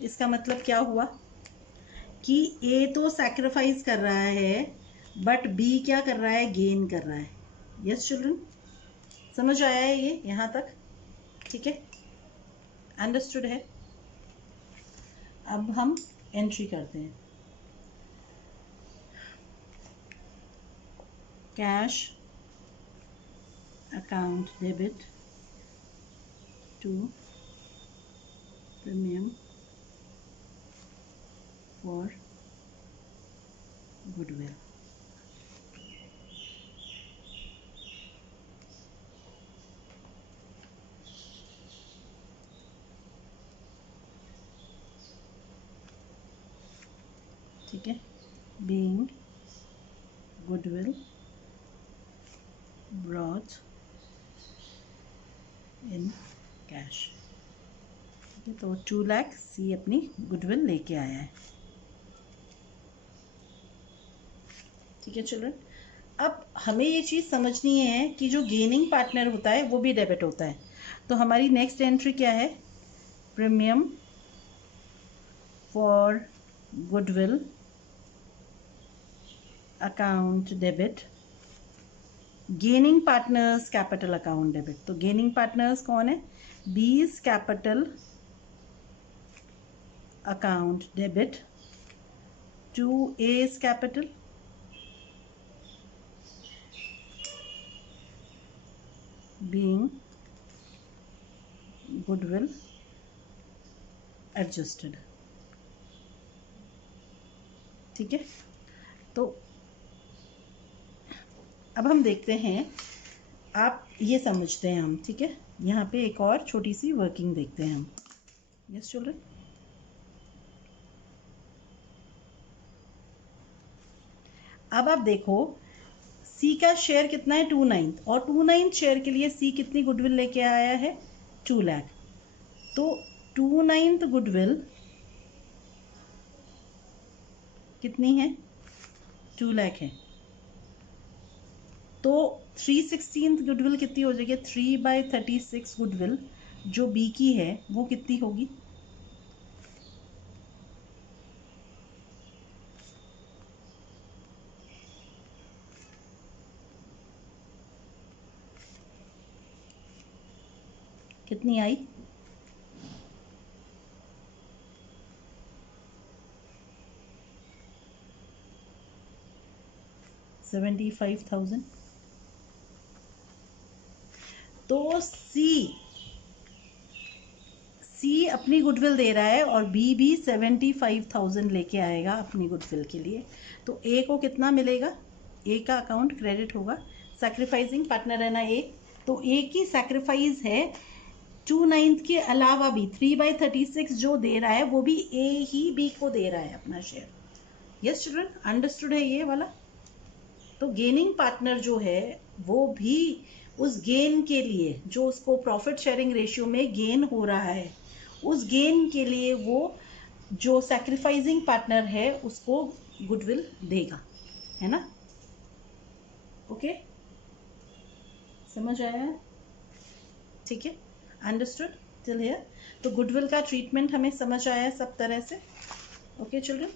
इसका मतलब क्या हुआ कि ए तो सैक्रिफाइस कर रहा है बट बी क्या कर रहा है? गेन कर रहा है। यस चिल्ड्रन, समझ आया है ये यहाँ तक? ठीक है, अंडरस्टूड है। अब हम एंट्री करते हैं। Cash account debit to premium for goodwill. ठीक है, being goodwill brought in cash. ठीक है, तो 2 लाख सी अपनी गुडविल लेके आया है। ठीक है चिल्ड्रन, अब हमें ये चीज़ समझनी है कि जो गेनिंग पार्टनर होता है वो भी डेबिट होता है। तो हमारी नेक्स्ट एंट्री क्या है? Premium for goodwill account debit, gaining partners capital account debit. तो गेनिंग पार्टनर्स कौन है? B's capital account debit to A's capital being goodwill adjusted. ठीक है, तो अब हम देखते हैं, आप ये समझते हैं हम। ठीक है, यहाँ पे एक और छोटी सी वर्किंग देखते हैं हम। यस चिल्ड्रन, अब आप देखो सी का शेयर कितना है 2/9 और 2/9 शेयर के लिए सी कितनी गुडविल लेके आया है 2 लाख। तो 2/9 गुडविल कितनी है 2 लाख है। तो 3/16 गुडविल कितनी हो जाएगी 3/36 गुडविल जो बी की है वो कितनी होगी कितनी आई 75,000। तो सी अपनी गुडविल दे रहा है और बी भी 75,000 लेके आएगा अपनी गुडविल के लिए। तो ए को कितना मिलेगा ए का अकाउंट क्रेडिट होगा। सैक्रिफाइसिंग पार्टनर है ना ए, तो ए की सैक्रिफाइस है 2/9 के अलावा भी 3/36 जो दे रहा है वो भी ए ही बी को दे रहा है अपना शेयर। यस चिल्ड्रन, अंडरस्टूड है ये वाला। तो गेनिंग पार्टनर जो है वो भी उस गेन के लिए जो उसको प्रॉफिट शेयरिंग रेशियो में गेन हो रहा है उस गेन के लिए वो जो सैक्रिफाइसिंग पार्टनर है उसको गुडविल देगा, है ना। ओके, समझ आया, ठीक है, अंडरस्टूड टिल हियर। तो गुडविल का ट्रीटमेंट हमें समझ आया सब तरह से। Okay children.